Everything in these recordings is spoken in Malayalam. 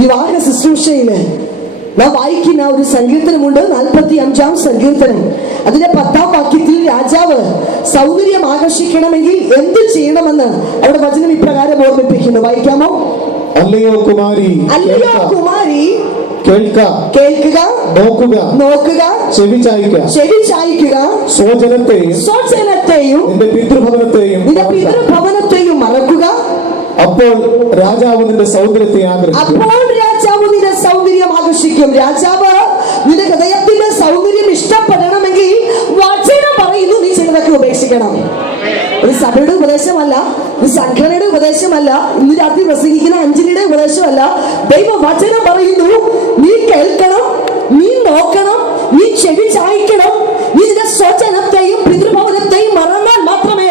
വിവാഹ ശുശ്രൂഷയില് നാം വായിക്കുന്ന ഒരു സങ്കീർത്തനമുണ്ട്, 45-ാം സങ്കീർത്തനം. അതിന്റെ 10-ാം വാക്യത്തിൽ രാജാവ് സൗന്ദര്യം ആകർഷിക്കണമെങ്കിൽ എന്ത് ചെയ്യണമെന്ന് അവിടെ വചനം ഇപ്രകാരം ഓർമ്മിപ്പിക്കുന്നു. വായിക്കാമോ? അല്ലയോ കുമാരി, അല്ലയോ കുമാരി, കേൾക്കുക, നോക്കുക, ചെവി ചായ്ക്കുക, സ്വജനത്തെയും നിന്റെ പിതൃഭവനത്തെയും മറക്കുക. അപ്പോൾ രാജാവ് നിന്റെ സൗന്ദര്യം ആകർഷിക്കും. രാജാവ് നിന്റെ ഹൃദയത്തിന്റെ സൗന്ദര്യം ഇഷ്ടപ്പെടണമെങ്കിൽ വചനം പറയുന്നു നീ ചിലതൊക്കെ ഉപേക്ഷിക്കണം. ഒരു സഭയുടെ ഉപദേശമല്ല, ഒരു സംഘടനയുടെ ഉപദേശമല്ല, ഇന്ന് രാത്രി പ്രസംഗിക്കുന്ന അഞ്ജലിയുടെ ഉപദേശമല്ല. ദൈവവചനം പറയുന്നു നീ കേൾക്കണം, നീ നോക്കണം, നീ ചെവി ചായ്ക്കണം. നീ നിന്റെ സ്വജനത്തെയും പിതൃഭവനത്തെയും മറന്നാൽ മാത്രമേ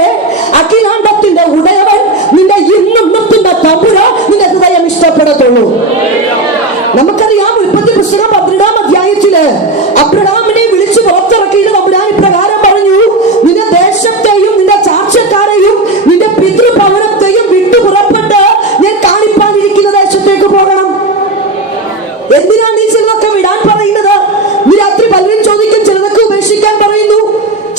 അഖിലാണ്ടത്തിന്റെ ഉടയവൻ നിന്റെ ഇന്നും നിർത്തുന്ന തമ്പുരാൻ നിന്റെ ഹൃദയം ഇഷ്ടപ്പെടത്തുള്ളൂ. നമുക്കറിയാം, ഉൽപ്പത്തി പുസ്തകം 12-ാം അധ്യായത്തില് അബ്രഹാമിനെ വിളിച്ച് പുറത്തിറക്കിയിട്ട് തമ്പുരാൻ ഇപ്രകാരം പറഞ്ഞു, നിന്റെ ദേശത്തെയും നിന്റെ ചാർച്ചക്കാരെയും നിന്റെ പിതൃഭവനത്തെയും വിട്ടു പുറപ്പെട്ട് ഞാൻ കാണിപ്പാനിരിക്കുന്ന ദേശത്തേക്ക് പോകണം. എന്തിനാണ് നീ ചിലതൊക്കെ വിടാൻ പറയുന്നത്? നീ രാത്രി പലരും ചോദിക്കും, ചിലതൊക്കെ ഉപേക്ഷിക്കാൻ പറയുന്നു,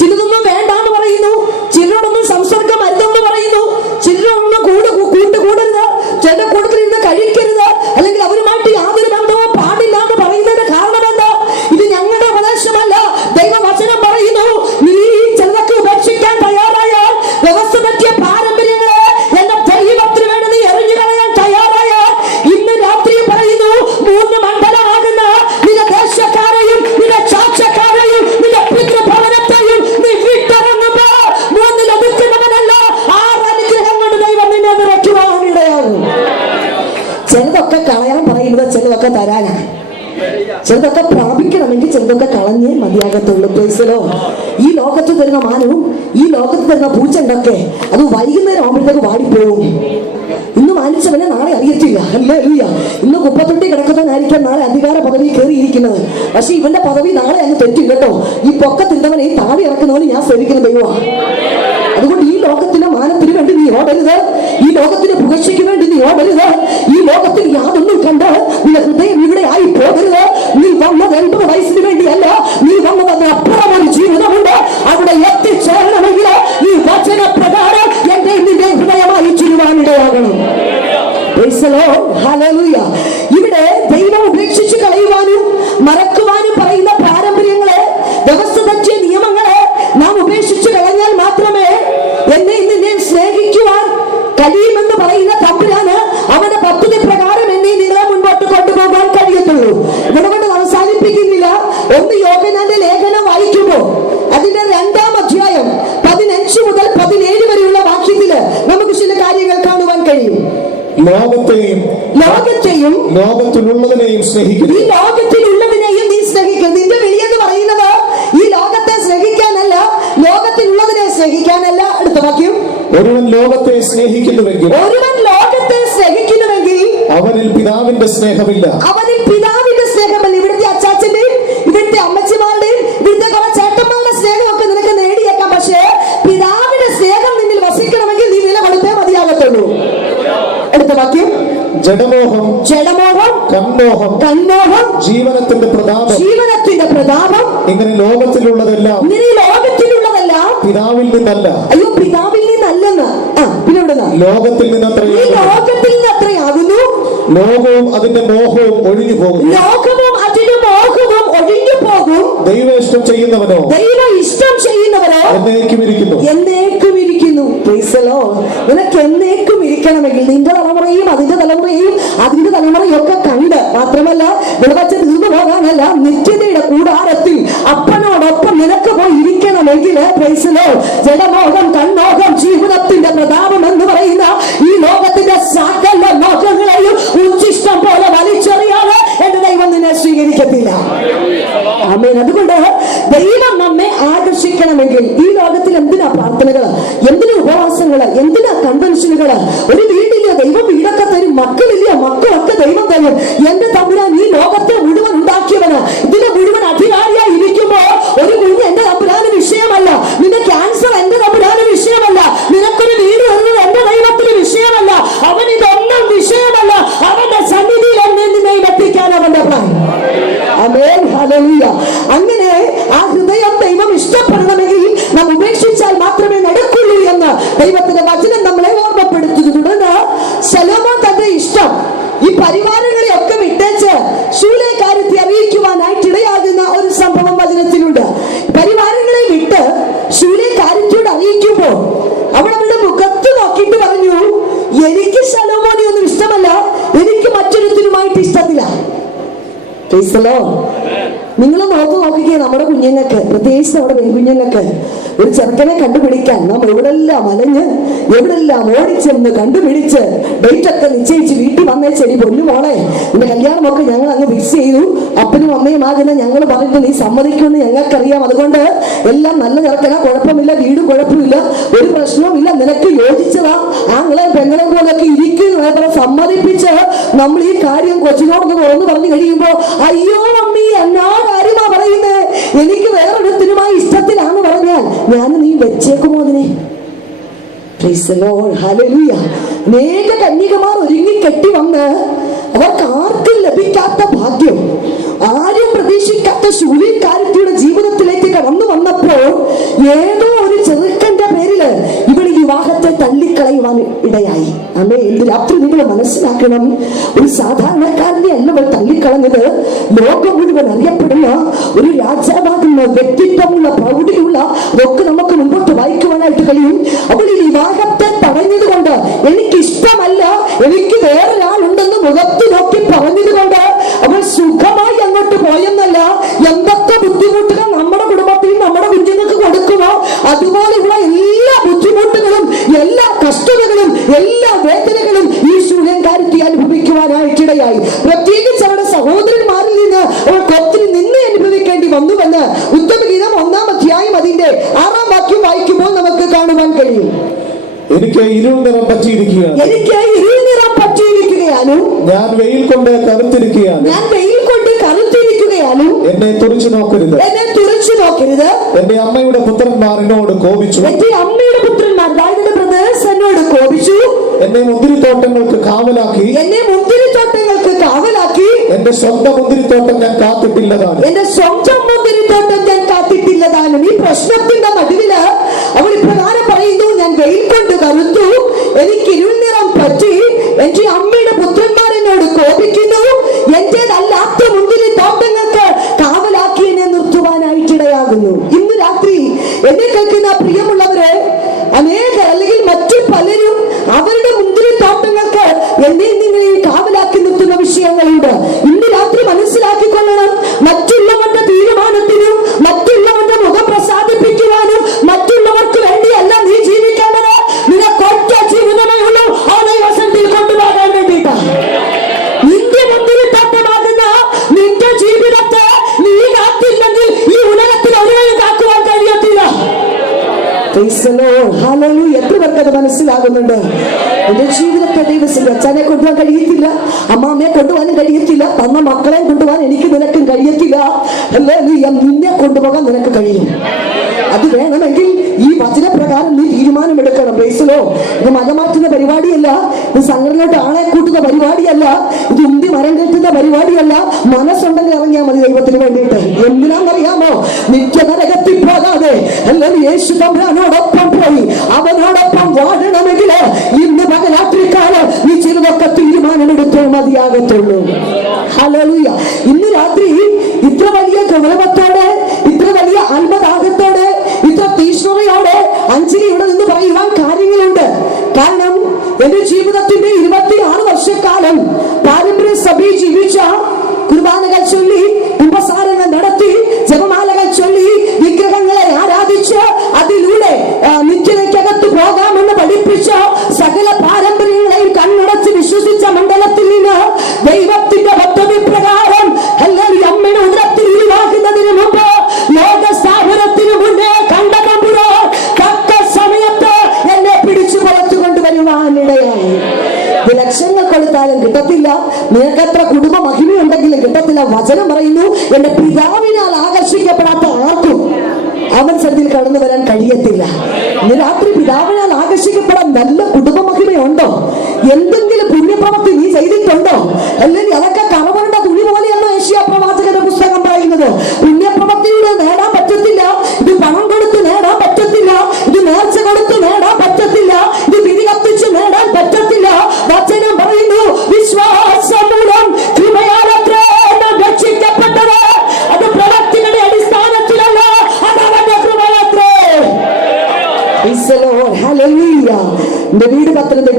ചിലതൊന്നും വേണ്ടാന്ന് പറയുന്നു, ചിലരോടൊന്നും സംസർഗം അരുതെന്ന് പറയുന്നു, ചിലരോടൊന്നും കൂട്ടുകൂടരുത്, ചിലരുടെ കൂട്ടത്തിലിരുന്ന് കഴിക്കരുത്, അല്ലെങ്കിൽ അവരുമായിട്ട് യാതൊരു ബന്ധവും പാടില്ല എന്ന് പറയുന്നതിന്റെ കാരണം എന്താ? ഇത് ഞങ്ങളുടെ ഉപദേശമല്ല, ദൈവവചനം പറയുന്നു നീ ചിലതൊക്കെ ഉപേക്ഷിക്കാൻ തയ്യാറായാൽ, വ്യവസ്ഥ പറ്റിയ പാരമ്പര്യങ്ങളെ എന്റെ ദൈവത്തിന് വേണ്ടി നീ എറിഞ്ഞു കളയാൻ തയ്യാറായാൽ, ഇന്ന് രാത്രി പറയുന്നു 3 മണ്ഡലമാകുന്ന നിന്റെ ദേശക്കാരെയും നിന്റെ ചാർച്ചക്കാരെയും നിന്റെ പിതൃഭവനത്തെയും നീ വിട്ടിറങ്ങുമ്പോ 3 ലഭിക്കുന്നവനല്ല 6 അനുഗ്രഹം കൊണ്ട് ദൈവം നിന്നെ നിറയ്ക്കുവാനിടയാകും. ചിലതൊക്കെ കളയാൻ പറയുന്നത് ചിലതൊക്കെ തരാനാണ്. ചിലതൊക്കെ പ്രാപിക്കണമെങ്കിൽ ചിലതൊക്കെ കളഞ്ഞേ മതിയാകത്തുള്ളൂ. പ്രൈസലോ. ഈ ലോകത്ത് തരുന്ന മാനവും ഈ ലോകത്ത് തരുന്ന പൂച്ചണ്ടൊക്കെ അത് വൈകുന്നേരം ആവുമ്പോഴത്തേക്ക് വാടിപ്പോവും. ഇന്ന് മാനിച്ചവനെ നാളെ അറിയത്തില്ല. ഹല്ലേലൂയ. ഇന്ന് കുപ്പത്തൊട്ടി കിടക്കുന്നവനായിരിക്കാം നാളെ അധികാര പദവി കയറിയിരിക്കുന്നത്. പക്ഷെ ഇവന്റെ പദവി നാളെ അങ്ങ് തെറ്റും കേട്ടോ. ഈ പൊക്കത്തിരുന്നവനെ ഈ താഴെ ഇറക്കുന്നവന് ഞാൻ സേവിക്കുന്ന ദൈവമാണ്. അതുകൊണ്ട് ഈ ലോകത്തിന്റെ മാനത്തിന് വേണ്ടി നീ ഓടരുത്, ഈ ലോകത്തിന്റെ പുകഴ്ചയ്ക്ക് വേണ്ടി നീ ഓടരുത്, ഈ ലോകത്തിൽ യാതൊന്നും കണ്ട് നിന്റെ ഹൃദയം ഇവിടെ ആയി പോകരുത്. നീ വന്നത് 80 വയസ്സിന് വേണ്ടിയല്ല, നീ വന്നത് അപ്പുറം ഒരു ജീവിതമുണ്ട്. അവിടെ എത്തിച്ചേരണമെങ്കിൽ ഈ വചനപ്രകാരം എന്റെ നിന്റെ ഹൃദയമായി ചുരുവാനിടയാകണം. ഇവിടെ ദൈവം ഉപേക്ഷിച്ച് കളയുവാനും മറക്കുവാനും പറയുന്ന പാരമ്പര്യങ്ങളെ, വ്യവസ്ഥ തെറ്റിയ നിയമങ്ങളെ നാം ഉപേക്ഷിച്ച് കളഞ്ഞാൽ മാത്രമേ എന്നെ നിന്നെ സ്നേഹിക്കുവാൻ കഴിയുമെന്ന് പറയുന്ന തമ്പുരാന് അവന്റെ പദ്ധതി പ്രകാരം എന്നെ നിങ്ങളെ മുൻപോട്ട് കൊണ്ടുപോകാൻ കഴിയത്തുള്ളൂ. ഇവിടെ കൊണ്ട് അവസാനിപ്പിക്കുന്നില്ല. 1 യോഹന്നാന്റെ ലേഖനം വായിക്കുമ്പോ അതിന്റെ 2-ാം അധ്യായം 15 മുതൽ 17 വരെയുള്ള വാക്യത്തില് നമുക്ക് ചില കാര്യങ്ങൾ കാണുവാൻ കഴിയും. ലോകത്തെയും ലോകത്തിലുള്ളതിനെയും സ്നേഹിക്കുന്നു. ഈ ലോകത്തിലുള്ളതിനെയും നീ സ്നേഹിക്കുന്നു. നിന്റെ വിളിയെന്ന് പറയുന്നത് ഈ ലോകത്തെ സ്നേഹിക്കാനല്ല, ലോകത്തിലുള്ളതിനെ സ്നേഹിക്കാനല്ല. അടുത്ത വാക്യം, ഒരുവൻ ലോകത്തെ സ്നേഹിക്കുന്നുവെങ്കിൽ അവനിൽ പിതാവിന്റെ സ്നേഹമില്ല. ഇവിടുത്തെ അച്ചാച്ചന്റെയും ഇവിടുത്തെ അമ്മച്ചിമാരുടെയും ഇവിടുത്തെ കുറെ ചേട്ടന്മാരുടെ സ്നേഹമൊക്കെ നിനക്ക് നേടിയേക്കാം. പക്ഷേ പിതാവിന്റെ സ്നേഹം നിന്നിൽ വസിക്കണമെങ്കിൽ നീ നില കൊടുത്തേ മതിയാകത്തുള്ളൂ. അടുത്ത വാക്യം, ജഡമോഹം, കൺമോഹം, ജീവനത്തിന്റെ പ്രതാപം, ഇങ്ങനെ ലോകത്തിലുള്ളതെല്ലാം പിതാവിൽ നിന്നല്ല. അയ്യോ, പിതാവിൽ നിന്നല്ലെന്ന്. പിന്നെ ലോകത്തിൽ നിന്നത്രയാകുന്നു. ലോകവും അതിന്റെ മോഹവും ഒഴിഞ്ഞു പോകും. ദൈവ ഇഷ്ടം ചെയ്യുന്നവനോ എന്നേക്കും ഇരിക്കുന്നു. നിനക്ക് എന്നേക്കും ഇരിക്കണമെങ്കിൽ നിന്റെ തലമുറയും അതിന്റെ തലമുറയും അതിന്റെ തലമുറയും ഒക്കെ കണ്ട്, മാത്രമല്ല വിളവച്ച് തീർന്നു പോകാനല്ല, നിത്യതയുടെ കൂടാരത്തിൽ അപ്പനോടൊപ്പം നിനക്ക് പോയി ഇരിക്കണമെങ്കിൽ ജഡമോഹം, കൺമോഹം, ജീവിതത്തിന്റെ പ്രതാപം എന്ന് പറയുന്ന ഈ ലോകത്തിന്റെ സകല മോഹങ്ങളെയും ഉച്ചിഷ്ടം പോലെ വലിച്ചെറിയാതെ എന്റെ ദൈവം നിന്നെ സ്വീകരിക്കത്തില്ല. ആമേൻ. അതുകൊണ്ട് ദൈവം നമ്മെ ആകർഷിക്കണമെങ്കിൽ ഈ ലോകത്തിൽ എന്തിനാ പ്രാർത്ഥനകള്, എന്തിനാ ഉപവാസങ്ങള്, എന്തിനാ കൺവെൻഷനുകള്? ഒരു വീടില്ല, ദൈവം വീടൊക്കെ തരും. മക്കളില്ല, മക്കളൊക്കെ ദൈവം തരും. എന്റെ തമ്പുരാൻ ഈ ലോകത്തെ മുഴുവൻ ഉണ്ടാക്കിയവന്, ഇതിനെ മുഴുവൻ അധികാരിയായി ഇരിക്കുമ്പോ ഒരു കുഞ്ഞ് എന്റെ തമ്പുരാന് വിഷയമല്ല. നിന്റെ ക്യാൻസർ എന്റെ തമ്പുരാന് വിഷയമല്ല. നിനക്കൊരു വീട് വരുന്നത് എന്റെ ദൈവത്തിന് വിഷയമല്ല. അവൻ ഇതൊന്നും വിഷയമല്ല. അവന്റെ സന്നിധിയിൽ എന്നെ ആമേൻ, ഹല്ലേലൂയ. അങ്ങനെ ആ ഹൃദയം ദൈവം ഇഷ്ടപ്പെടണമെങ്കിൽ നാം ഉപേക്ഷിച്ചാൽ മാത്രമേ നടക്കുള്ളൂ എന്ന് ദൈവത്തിന്റെ വചനം നമ്മളെ ഓർമ്മപ്പെടുത്തുന്നു. തുടർന്ന് ശലോമോൻ തന്റെ ഇഷ്ടം ഈ പരിവാരങ്ങളെ ഒക്കെ വിട്ടേച്ച് ശൂലേക്കാരത്തെ അറിയിക്കുവാനായിട്ട് ഇടയാകുന്ന ഒരു സംഭവം വചനത്തിലുണ്ട്. പരിവാരങ്ങളെ വിട്ട് ശൂലേക്കാരത്തിയോട് അറിയിക്കുമ്പോൾ അവളുടെ മുഖത്ത് നോക്കിയിട്ട് പറഞ്ഞു, എനിക്ക് ശലോമോനെ ഒന്നും ഇഷ്ടമല്ല, എനിക്ക് മറ്റൊരുത്തിനുമായിട്ട് ഇഷ്ടമില്ല. നിങ്ങൾ നോക്കിക്കേ, നമ്മുടെ കുഞ്ഞുങ്ങൾക്ക്, പ്രത്യേകിച്ച് നമ്മുടെ പെൺകുഞ്ഞുങ്ങൾക്ക് ഒരു ചെറുക്കനെ കണ്ടുപിടിക്കാൻ നാം എവിടെല്ലാം അലഞ്ഞ് എവിടെല്ലാം ഓടിച്ചെന്ന് കണ്ടുപിടിച്ച് ഡേറ്റ് ഒക്കെ നിശ്ചയിച്ച് വീട്ടിൽ വന്നേ ശരി പൊന്നു മോളെ നിന്റെ കല്യാണമൊക്കെ ഞങ്ങൾ അങ്ങ് ഫിക്സ് ചെയ്തു, അപ്പനും അമ്മയും ആകുന്ന ഞങ്ങൾ പറഞ്ഞിട്ട് നീ സമ്മതിക്കുമെന്ന് ഞങ്ങൾക്കറിയാം, അതുകൊണ്ട് എല്ലാം നല്ല ചെറുക്കനാ, കുഴപ്പമില്ല, വീടും കുഴപ്പമില്ല, ഒരു പ്രശ്നവും ഇല്ല, നിനക്ക് യോജിച്ചതാ, ആങ്ങളെ പെങ്ങളെ പോലൊക്കെ ഇരിക്കുന്ന സമ്മതിപ്പിച്ച് നമ്മൾ ഈ കാര്യം കൊച്ചിനോടൊന്ന് തുറന്നു പറഞ്ഞു കഴിയുമ്പോ, അയ്യോ മമ്മി എന്നാ കാര്യമാ പറയുന്നത്, എനിക്ക് വേറൊരുത്തിനുമായി ഇഷ്ടത്തിലാന്ന് പറഞ്ഞാൽ ഞാൻ നീ വെച്ചേക്കുമോ അതിനെ? അനേക കന്യകമാർ ഒരുങ്ങി കെട്ടി വന്ന് അവർക്ക് ആർക്കും ലഭിക്കാത്ത ഭാഗ്യം, ആരും പ്രതീക്ഷിക്കാത്ത ശൂലിക്കാരത്തിയുടെ ജീവിതത്തിലേക്ക് കടന്നു വന്നപ്പോൾ ഏതോ ഒരു ചെറുക്കന്റെ പേരില് ഇവൾ വിവാഹത്തെ തള്ളിക്കളയുവാൻ ഇടയായി. അമ്മേ, ഇന്ന് രാത്രി നിങ്ങൾ മനസ്സിലാക്കണം, ഒരു സാധാരണക്കാരനെ അല്ല അവൾ തള്ളിക്കളഞ്ഞത്, ലോകം മുഴുവൻ അറിയപ്പെടുന്ന ഒരു രാജാവാകുന്ന വ്യക്തിത്വമുള്ള പ്രൗഢിയുള്ള അതൊക്കെ നമുക്ക് മുമ്പോട്ട് വായിക്കുവാനായിട്ട് കഴിയും. അവൾ ഈ വിവാഹത്തെ തടഞ്ഞത് കൊണ്ട്, എനിക്ക് ഇഷ്ടമല്ല, എനിക്ക് വേറൊരാളുണ്ടെന്ന് മുഖത്ത് നോക്കി പറഞ്ഞത് കൊണ്ട് അവൾ സുഖമായി അങ്ങോട്ട് പോയെന്നല്ല, എന്തൊക്കെ ബുദ്ധിമുട്ടുകൾ നമ്മുടെ കുടുംബത്തിൽ നമ്മുടെ കുഞ്ഞുങ്ങൾക്ക് കൊടുക്കുമോ അതുപോലെയുള്ള എല്ലാ ബുദ്ധിമുട്ടുകളും എല്ലാ കഷ്ടതകളും എല്ലാ വേദനകളും ഈ ശൂലക്കാരത്തി അനുഭവിക്കുവാനായിട്ടിടയായി. പ്രത്യേകിച്ച് അവരുടെ സഹോദരന്മാരിൽ നിന്ന് അവർക്ക് ഒത്തിരി നിന്ന് അനുഭവിക്കേണ്ടി വന്നുവെന്ന് ഉത്തമഗീതം 1-ാം അധ്യായം അതിന്റെ 6-ാം വാക്യം വായിക്കുമ്പോൾ നമുക്ക് കാണുവാൻ കഴിയും. എനിക്ക് ഇരുൾ നിറം പറ്റിയിരിക്കുകയാണ്, ഞാൻ വെയിൽ കൊണ്ട് കറുത്തിരിക്കുകയാണ്, എന്നെ തുറിച്ചു നോക്കരുത്, എന്റെ അമ്മയുടെ പുത്രന്മാർ എന്നോട് കോപിച്ചു, എന്നെ മുന്തിരിത്തോട്ടങ്ങൾക്ക് കാവലാക്കി, എന്റെ സ്വന്തം മുന്തിരിത്തോട്ടം ഞാൻ കാത്തിട്ടില്ലതാണ്. ഈ പ്രശ്നത്തിന്റെ നടുവില് അവൾ ഇപ്രകാരം പറയുന്നു, ഞാൻ വെയിൽ കൊണ്ട് കറുത്തു, എനിക്ക് ഇരുൾ നിറം പറ്റി, എന്റെ അമ്മയുടെ പുത്രന്മാർ എന്നോട് കോപിക്കുന്നു, എന്റേതല്ലാത്ത മുന്തിരി തോട്ടങ്ങൾക്ക് കാവലാക്കി എന്നെ നിർത്തുവാനായിട്ടിടയാകുന്നു. ഇന്ന് രാത്രി എന്നെ കേൾക്കുന്ന പ്രിയമുള്ളവരെ, അനേകർ അല്ലെങ്കിൽ മറ്റു പലരും അവരുടെ മുന്തിരി തോട്ടങ്ങൾക്ക് എന്നെ നിങ്ങളെ കാവലാക്കി നിർത്തുന്ന വിഷയങ്ങളുണ്ട്. ഇന്ന് രാത്രി മനസ്സിലാക്കിക്കൊള്ളണം, മറ്റുള്ളവരുടെ തീരുമാനത്തിനും മറ്റുള്ളവരുടെ മുഖം പ്രസാദിപ്പിക്കുവാനും മറ്റുള്ളവർക്ക് വേണ്ടിയല്ല നീ ജീവിക്കേണ്ടത്. നിനക്ക് ഒറ്റ ജീവിതമേ ഉള്ളൂ, ആ ദൈവസന്നിധിയിൽ കൊണ്ടുപോകാൻ വേണ്ടിയിട്ടാണ്. നിന്റെ മുന്തിരി തോട്ടമാകുന്ന നിന്റെ ജീവിതത്തെ നീ കാത്തില്ലെങ്കിൽ ഈ ഉലകത്തിൽ ഒരാളും കാക്കുവാൻ കഴിയത്തില്ല. എത്ര പേർക്ക് അത് മനസ്സിലാകുന്നുണ്ട്? എന്റെ ജീവിതത്തെ ദൈവത്തിന്റെ അച്ഛനെ കൊണ്ടുപോകാൻ കഴിയത്തില്ല, അമ്മാമ്മയെ കൊണ്ടുപോകാനും കഴിയത്തില്ല, തന്ന മക്കളെ കൊണ്ടുപോകാൻ എനിക്ക് നിനക്കും കഴിയത്തില്ല, അല്ലേ? നിന്നെ കൊണ്ടുപോകാൻ നിനക്ക് കഴിയും. അത് വേണമെങ്കിൽ ഈ വചനപ്രകാരം നീ തീരുമാനമെടുക്കണം. പ്രൈസലോ, ഇത് മലമാറ്റുന്ന പരിപാടിയല്ല, ഇത് സംഘടനയിലോട്ട് ആളെ കൂട്ടുന്ന പരിപാടിയല്ല, ഇത് ഉന്തി മരം കെട്ടുന്ന പരിപാടിയല്ല. മനസ്സുണ്ടെങ്കിൽ ഇറങ്ങിയാൽ മതി ദൈവത്തിന് വേണ്ടിയിട്ട്. എന്തിനാണെന്നറിയാമോ? നിത്യനരകത്തിൽ പോകാതെ അല്ലെങ്കിൽ യേശു തമ്പുരാനോടൊപ്പം പോയി അവനോടൊപ്പം വാഴണമെങ്കിൽ ഇന്ന് പകരാത്രിക്കാലം നീ ചിലതൊക്കെ തീരുമാനമെടുത്തേ മതിയാകത്തുള്ളൂ. ഹല്ലേലൂയ. ഇന്ന് രാത്രി ഇത്ര വലിയ ഗൗരവത്തോടെ, ഇത്ര വലിയ അത്ഭുതാകത്തോടെ, ഇത്ര തീഷ്ണതയോടെ അഞ്ജലി ഇവിടെ നിന്ന് പറയുവാൻ കാര്യങ്ങളുണ്ട്. കാരണം എന്റെ ജീവിതത്തിന്റെ 26 വർഷക്കാലം പാരമ്പര്യ സഭയിൽ ജീവിച്ച, കുർബാനകൾ ചൊല്ലി, കുമ്പസാരങ്ങൾ നടത്തി, ജപമാലകൾ ചൊല്ലി, വിഗ്രഹങ്ങളെ ആരാധിച്ച് അതിലൂടെ നിത്യതയ്ക്കകത്ത് പോകാമെന്ന് പഠിപ്പിച്ച സകല പാരമ്പര്യങ്ങളെയും കണ്ണടച്ച് വിശ്വസിച്ച മണ്ഡലത്തിൽ നിന്ന് ദൈവത്തിന്റെ പദ്ധതി പ്രകാരം അമ്മയുടെ ഉദരത്തിൽ ഉരുവാകുന്നതിന് മുമ്പ് ലോക സ്ഥാപനത്തിന് മുന്നേ കണ്ട തമ്പുരാൻ തക്ക സമയത്ത് എന്നെ പിടിച്ചു പുറത്തു കൊണ്ടുവരുവാനിടയായി. ലക്ഷങ്ങൾ കൊടുത്താലും കിട്ടത്തില്ല, നിനക്കത്ര കുടുംബ മഹിമയുണ്ടെങ്കിലും കിട്ടത്തില്ല. വചനം പറയുന്നു, എന്റെ പിതാവിനാൽ ആകർഷിക്കപ്പെടാത്ത ആർക്കും അവൻ സന്ധിയിൽ കടന്നു വരാൻ കഴിയത്തില്ല. ഇന്ന് രാത്രി പിതാവിനാൽ ആകർഷിക്കപ്പെടാൻ നല്ല കുടുംബ മഹിമയുണ്ടോ? എന്തെങ്കിലും പുണ്യപ്രവൃത്തി നീ ചെയ്തിട്ടുണ്ടോ? അല്ലെങ്കിൽ അതൊക്കെ കറവണ്ട തുണി പോലെയെന്നോ യേശയ്യാ പ്രവാചകന്റെ പുസ്തകം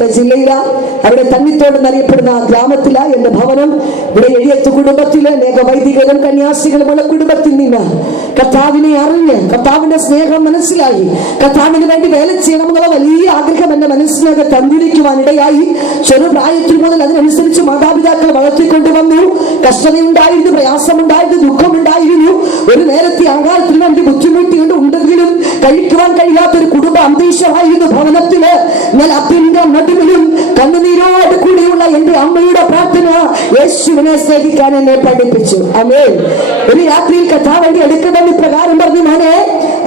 പത്തനംതിട്ട ജില്ലയില അവിടെ തന്നിത്തോട് എന്നറിയപ്പെടുന്ന ഗ്രാമത്തില എന്റെ ഭവനം. ഇവിടെ എഴുത്ത് കുടുംബത്തിലെ അനേക വൈദികരും കന്യാസികളുമുള്ള കുടുംബത്തിൽ നിന്ന് കർത്താവിനെ അറിഞ്ഞ് കർത്താവിന്റെ സ്നേഹം മനസ്സിലായി കർത്താവിന് വേണ്ടി വേല ചെയ്യണമെന്നുള്ള വലിയ ആഗ്രഹം എന്റെ മനസ്സിലേക്ക് തന്നിരിക്കുവാനിടയായി. ചെറുപ്രായത്തിൽ മുതൽ അതിനനുസരിച്ച് മാതാപിതാക്കൾ വളർത്തിക്കൊണ്ടുവന്നു. കഷ്ടതയുണ്ടായിരുന്നു, പ്രയാസമുണ്ടായിരുന്നു, ദുഃഖമുണ്ടായിരുന്നു. ഒരു നേരത്തെ ആഹാരത്തിന് വേണ്ടി ബുദ്ധിമുട്ടിയുണ്ട് ഉണ്ടെങ്കിലും കഴിക്കുവാൻ കഴിയാത്തൊരു കുടുംബ അന്തരീക്ഷമായിരുന്നു ഭവനത്തില്. എന്നാൽ അതിന്റെ നടുവിലും കണ്ണുനീരോട് കൂടിയുള്ള എന്റെ അമ്മയുടെ പ്രാർത്ഥന യേശുവിനെ സ്നേഹിക്കാൻ എന്നെ പഠിപ്പിച്ചു. ആമേൻ. ഒരു രാത്രിയിൽ കർത്താവിന്റെ അടുക്കുന്ന പ്രകാരം പറഞ്ഞു, മോനെ,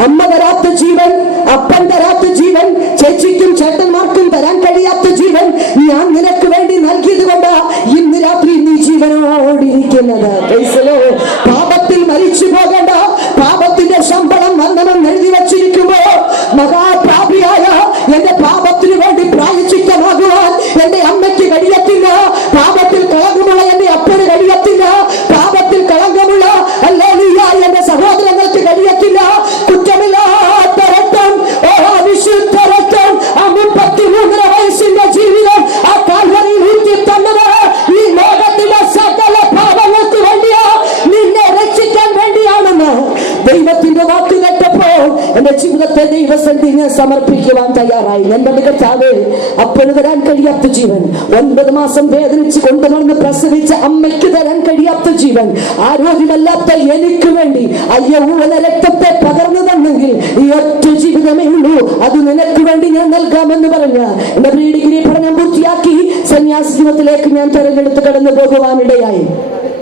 അമ്മ തരാത്ത ജീവൻ, അപ്പൻ തരാത്ത ജീവൻ, ചേച്ചിക്കും ചേട്ടന്മാർക്കും തരാൻ കഴിയാത്ത ജീവൻ ഞാൻ നിനക്ക് വേണ്ടി നൽകിയത് കൊണ്ട് ഇന്ന് രാത്രി നീ ജീവനോടിരിക്കുന്നത്. പാപത്തിൽ മരിച്ചു പോകേണ്ട, പാപത്തിന്റെ ശമ്പളം മരണം എഴുതി വച്ചിരിക്കുമ്പോ മഹാപാപിയായ എന്റെ പാപത്തിന് വേണ്ടി പ്രായശ്ചിത്തമാകുവാൻ എന്റെ അമ്മയ്ക്ക് കഴിയത്തില്ല. പാപത്തിൽ കളങ്കമുള്ള എന്റെ അപ്പന് കഴിയത്തില്ല. പാപത്തിൽ കളങ്കമുള്ള ഹല്ലേലൂയ എന്റെ സഹോദരങ്ങൾക്ക് കഴിയത്തില്ല. കുറ്റമില്ലാത്ത രക്തം, വിശുദ്ധ രക്തം, ആ 33 വയസ്സിന്റെ ജീവിതം ആ കാൽവരിയിൽ ഊറ്റി തന്നത് ഈ ലോകത്തിന്റെ സകല പാപങ്ങൾക്ക് വേണ്ടിയാ, നിന്നെ രക്ഷിക്കാൻ വേണ്ടിയാണെന്ന് ദൈവത്തിന്റെ വാക്ക് കേട്ടപ്പോ എന്റെ ജീവിതത്തെ ദൈവസന്നിധി ഞാൻ സമർപ്പിക്കുവാൻ തയ്യാറായി. എന്റെ കർത്താവേ, അപ്പന് തരാൻ കഴിയാത്ത ജീവൻ, 9 മാസം വേദനിച്ച് കൊണ്ടുവന്ന് പ്രസവിച്ച അമ്മയ്ക്ക് തരാൻ കഴിയാത്ത ജീവൻ, ആരോഗ്യമല്ലാത്ത എനിക്ക് വേണ്ടി അയ്യവൂല രക്തത്തെ പകർന്നു തന്നെങ്കിൽ ഈ ഒറ്റ ജീവിതമേ ഉള്ളൂ, അത് നിനക്ക് വേണ്ടി ഞാൻ നൽകാമെന്ന് പറഞ്ഞ എന്റെ പ്രീ ഡിഗ്രി പഠനം പൂർത്തിയാക്കി സന്യാസ ജീവിതത്തിലേക്ക് ഞാൻ തെരഞ്ഞെടുത്ത് കടന്നു പോകുവാനിടയായി.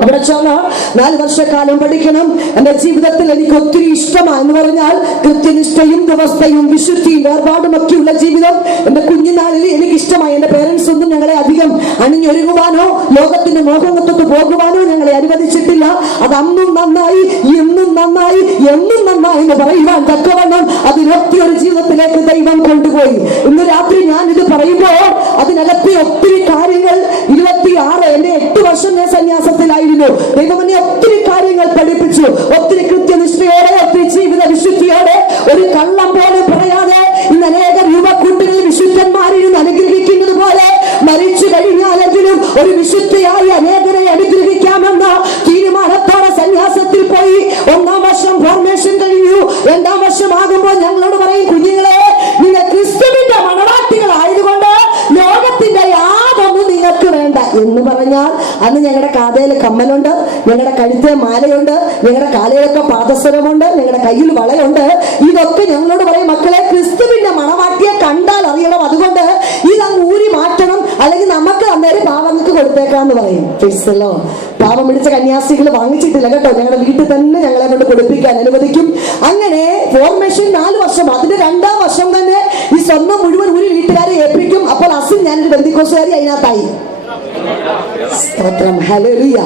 അവിടെ ചെന്ന 4 വർഷക്കാലം പഠിക്കണം. എന്റെ ജീവിതത്തിൽ എനിക്ക് ഒത്തിരി ഇഷ്ടമാണെന്ന് പറഞ്ഞാൽ കൃത്യനിഷ്ഠയും വ്യവസ്ഥയും വിശുദ്ധിയും വേർപാടുമൊക്കെയുള്ള ജീവിതം എന്റെ കുഞ്ഞുനാളിൽ എനിക്ക് ഇഷ്ടമായി. എന്റെ പേരൻസ് ഒന്നും ഞങ്ങളെ അധികം അണിഞ്ഞൊരുങ്ങുവാനോ ലോകത്തിന്റെ മോഹമൊത്തൊട്ട് പോകുവാനോ ഞങ്ങളെ അനുവദിച്ചിട്ടില്ല. അത് അന്നും നന്നായി, ഇന്നും നന്നായി, എന്നും നന്നായി എന്ന് പറയുവാൻ തക്കവണ്ണം അതിനൊക്കെ ഒരു ജീവിതത്തിലേക്ക് ദൈവം കൊണ്ടുപോയി. ഇന്ന് രാത്രി ഞാൻ ഇത് പറയുമ്പോൾ അതിനകത്ത് ഒത്തിരി കാര്യങ്ങൾ 26 എന്റെ 8 വർഷം ഞാൻ സന്യാസത്തിലായിരുന്നു. ദൈവം എന്നെ ഒത്തിരി കാര്യങ്ങൾ പഠിപ്പിച്ചു. ഒത്തിരി കൃത്യനിഷ്ഠയോടെ, ഒത്തിരി ജീവിത വിശുദ്ധിയോടെ, ഒരു കള്ളം പോലെ പറയാതെ ഇന്ന് അനേക യുവക്കുട്ടികൾ വിശുദ്ധന്മാരിൽ അനുഗ്രഹിക്കുന്നത് പോലെ മരിച്ചു കഴിഞ്ഞാലെങ്കിലും ഒരു വിശുദ്ധയായി അനേകരെ അനുഗ്രഹിക്കാമെന്ന തീരുമാനത്തോടെ സന്യാസത്തിൽ പോയി. 1-ാം വർഷം ഫോർമേഷൻ കഴിഞ്ഞു. 2-ാം വർഷം ആകുമ്പോൾ ഞങ്ങളോട് പറയും, കുഞ്ഞുങ്ങളെ, നിങ്ങൾ ക്രിസ്തുവിന്റെ മണവാട്ടികളായതുകൊണ്ട് ലോകത്തിന്റെ യാതൊന്നും നിങ്ങൾക്ക് വേണ്ട എന്ന് പറഞ്ഞാൽ അന്ന് ഞങ്ങളുടെ കാതയിൽ കമ്മലുണ്ട്, ഞങ്ങളുടെ കഴുത്തെ മാലയുണ്ട്, ഞങ്ങളുടെ കാലയിലൊക്കെ പാദസരമുണ്ട്, ഞങ്ങളുടെ കയ്യിൽ വളയുണ്ട്. ഇതൊക്കെ ഞങ്ങളോട് പറയും, മക്കളെ, ക്രിസ്തുവിന്റെ മണവാട്ടിയെ കണ്ടാൽ അറിയണം, അതുകൊണ്ട് ഇതങ്ങ് ഊരി മാറ്റണം, അല്ലെങ്കിൽ നമുക്ക് അന്നേരം പാവങ്ങൾക്ക് കൊടുത്തേക്കാന്ന് പറയും. പാവം പിടിച്ച കന്യാസ്ത്രീകൾ വാങ്ങിച്ചിട്ടില്ല കേട്ടോ, ഞങ്ങളുടെ വീട്ടിൽ തന്നെ ഞങ്ങളെ കൊണ്ട് കൊടുപ്പിക്കാൻ അനുവദിക്കും. അങ്ങനെ ഫോർമേഷൻ 4 വർഷം. അതിന്റെ 2-ാം വർഷം തന്നെ ഈ സ്വർണ്ണം മുഴുവൻ ഒരു വീട്ടുകാരെ ഏൽപ്പിക്കും. അപ്പോൾ അസിൽ ഞാനൊരു ബന്ധിക്കോസുകാരി അതിനകത്തായി. സ്തോത്രം, ഹല്ലേലൂയ.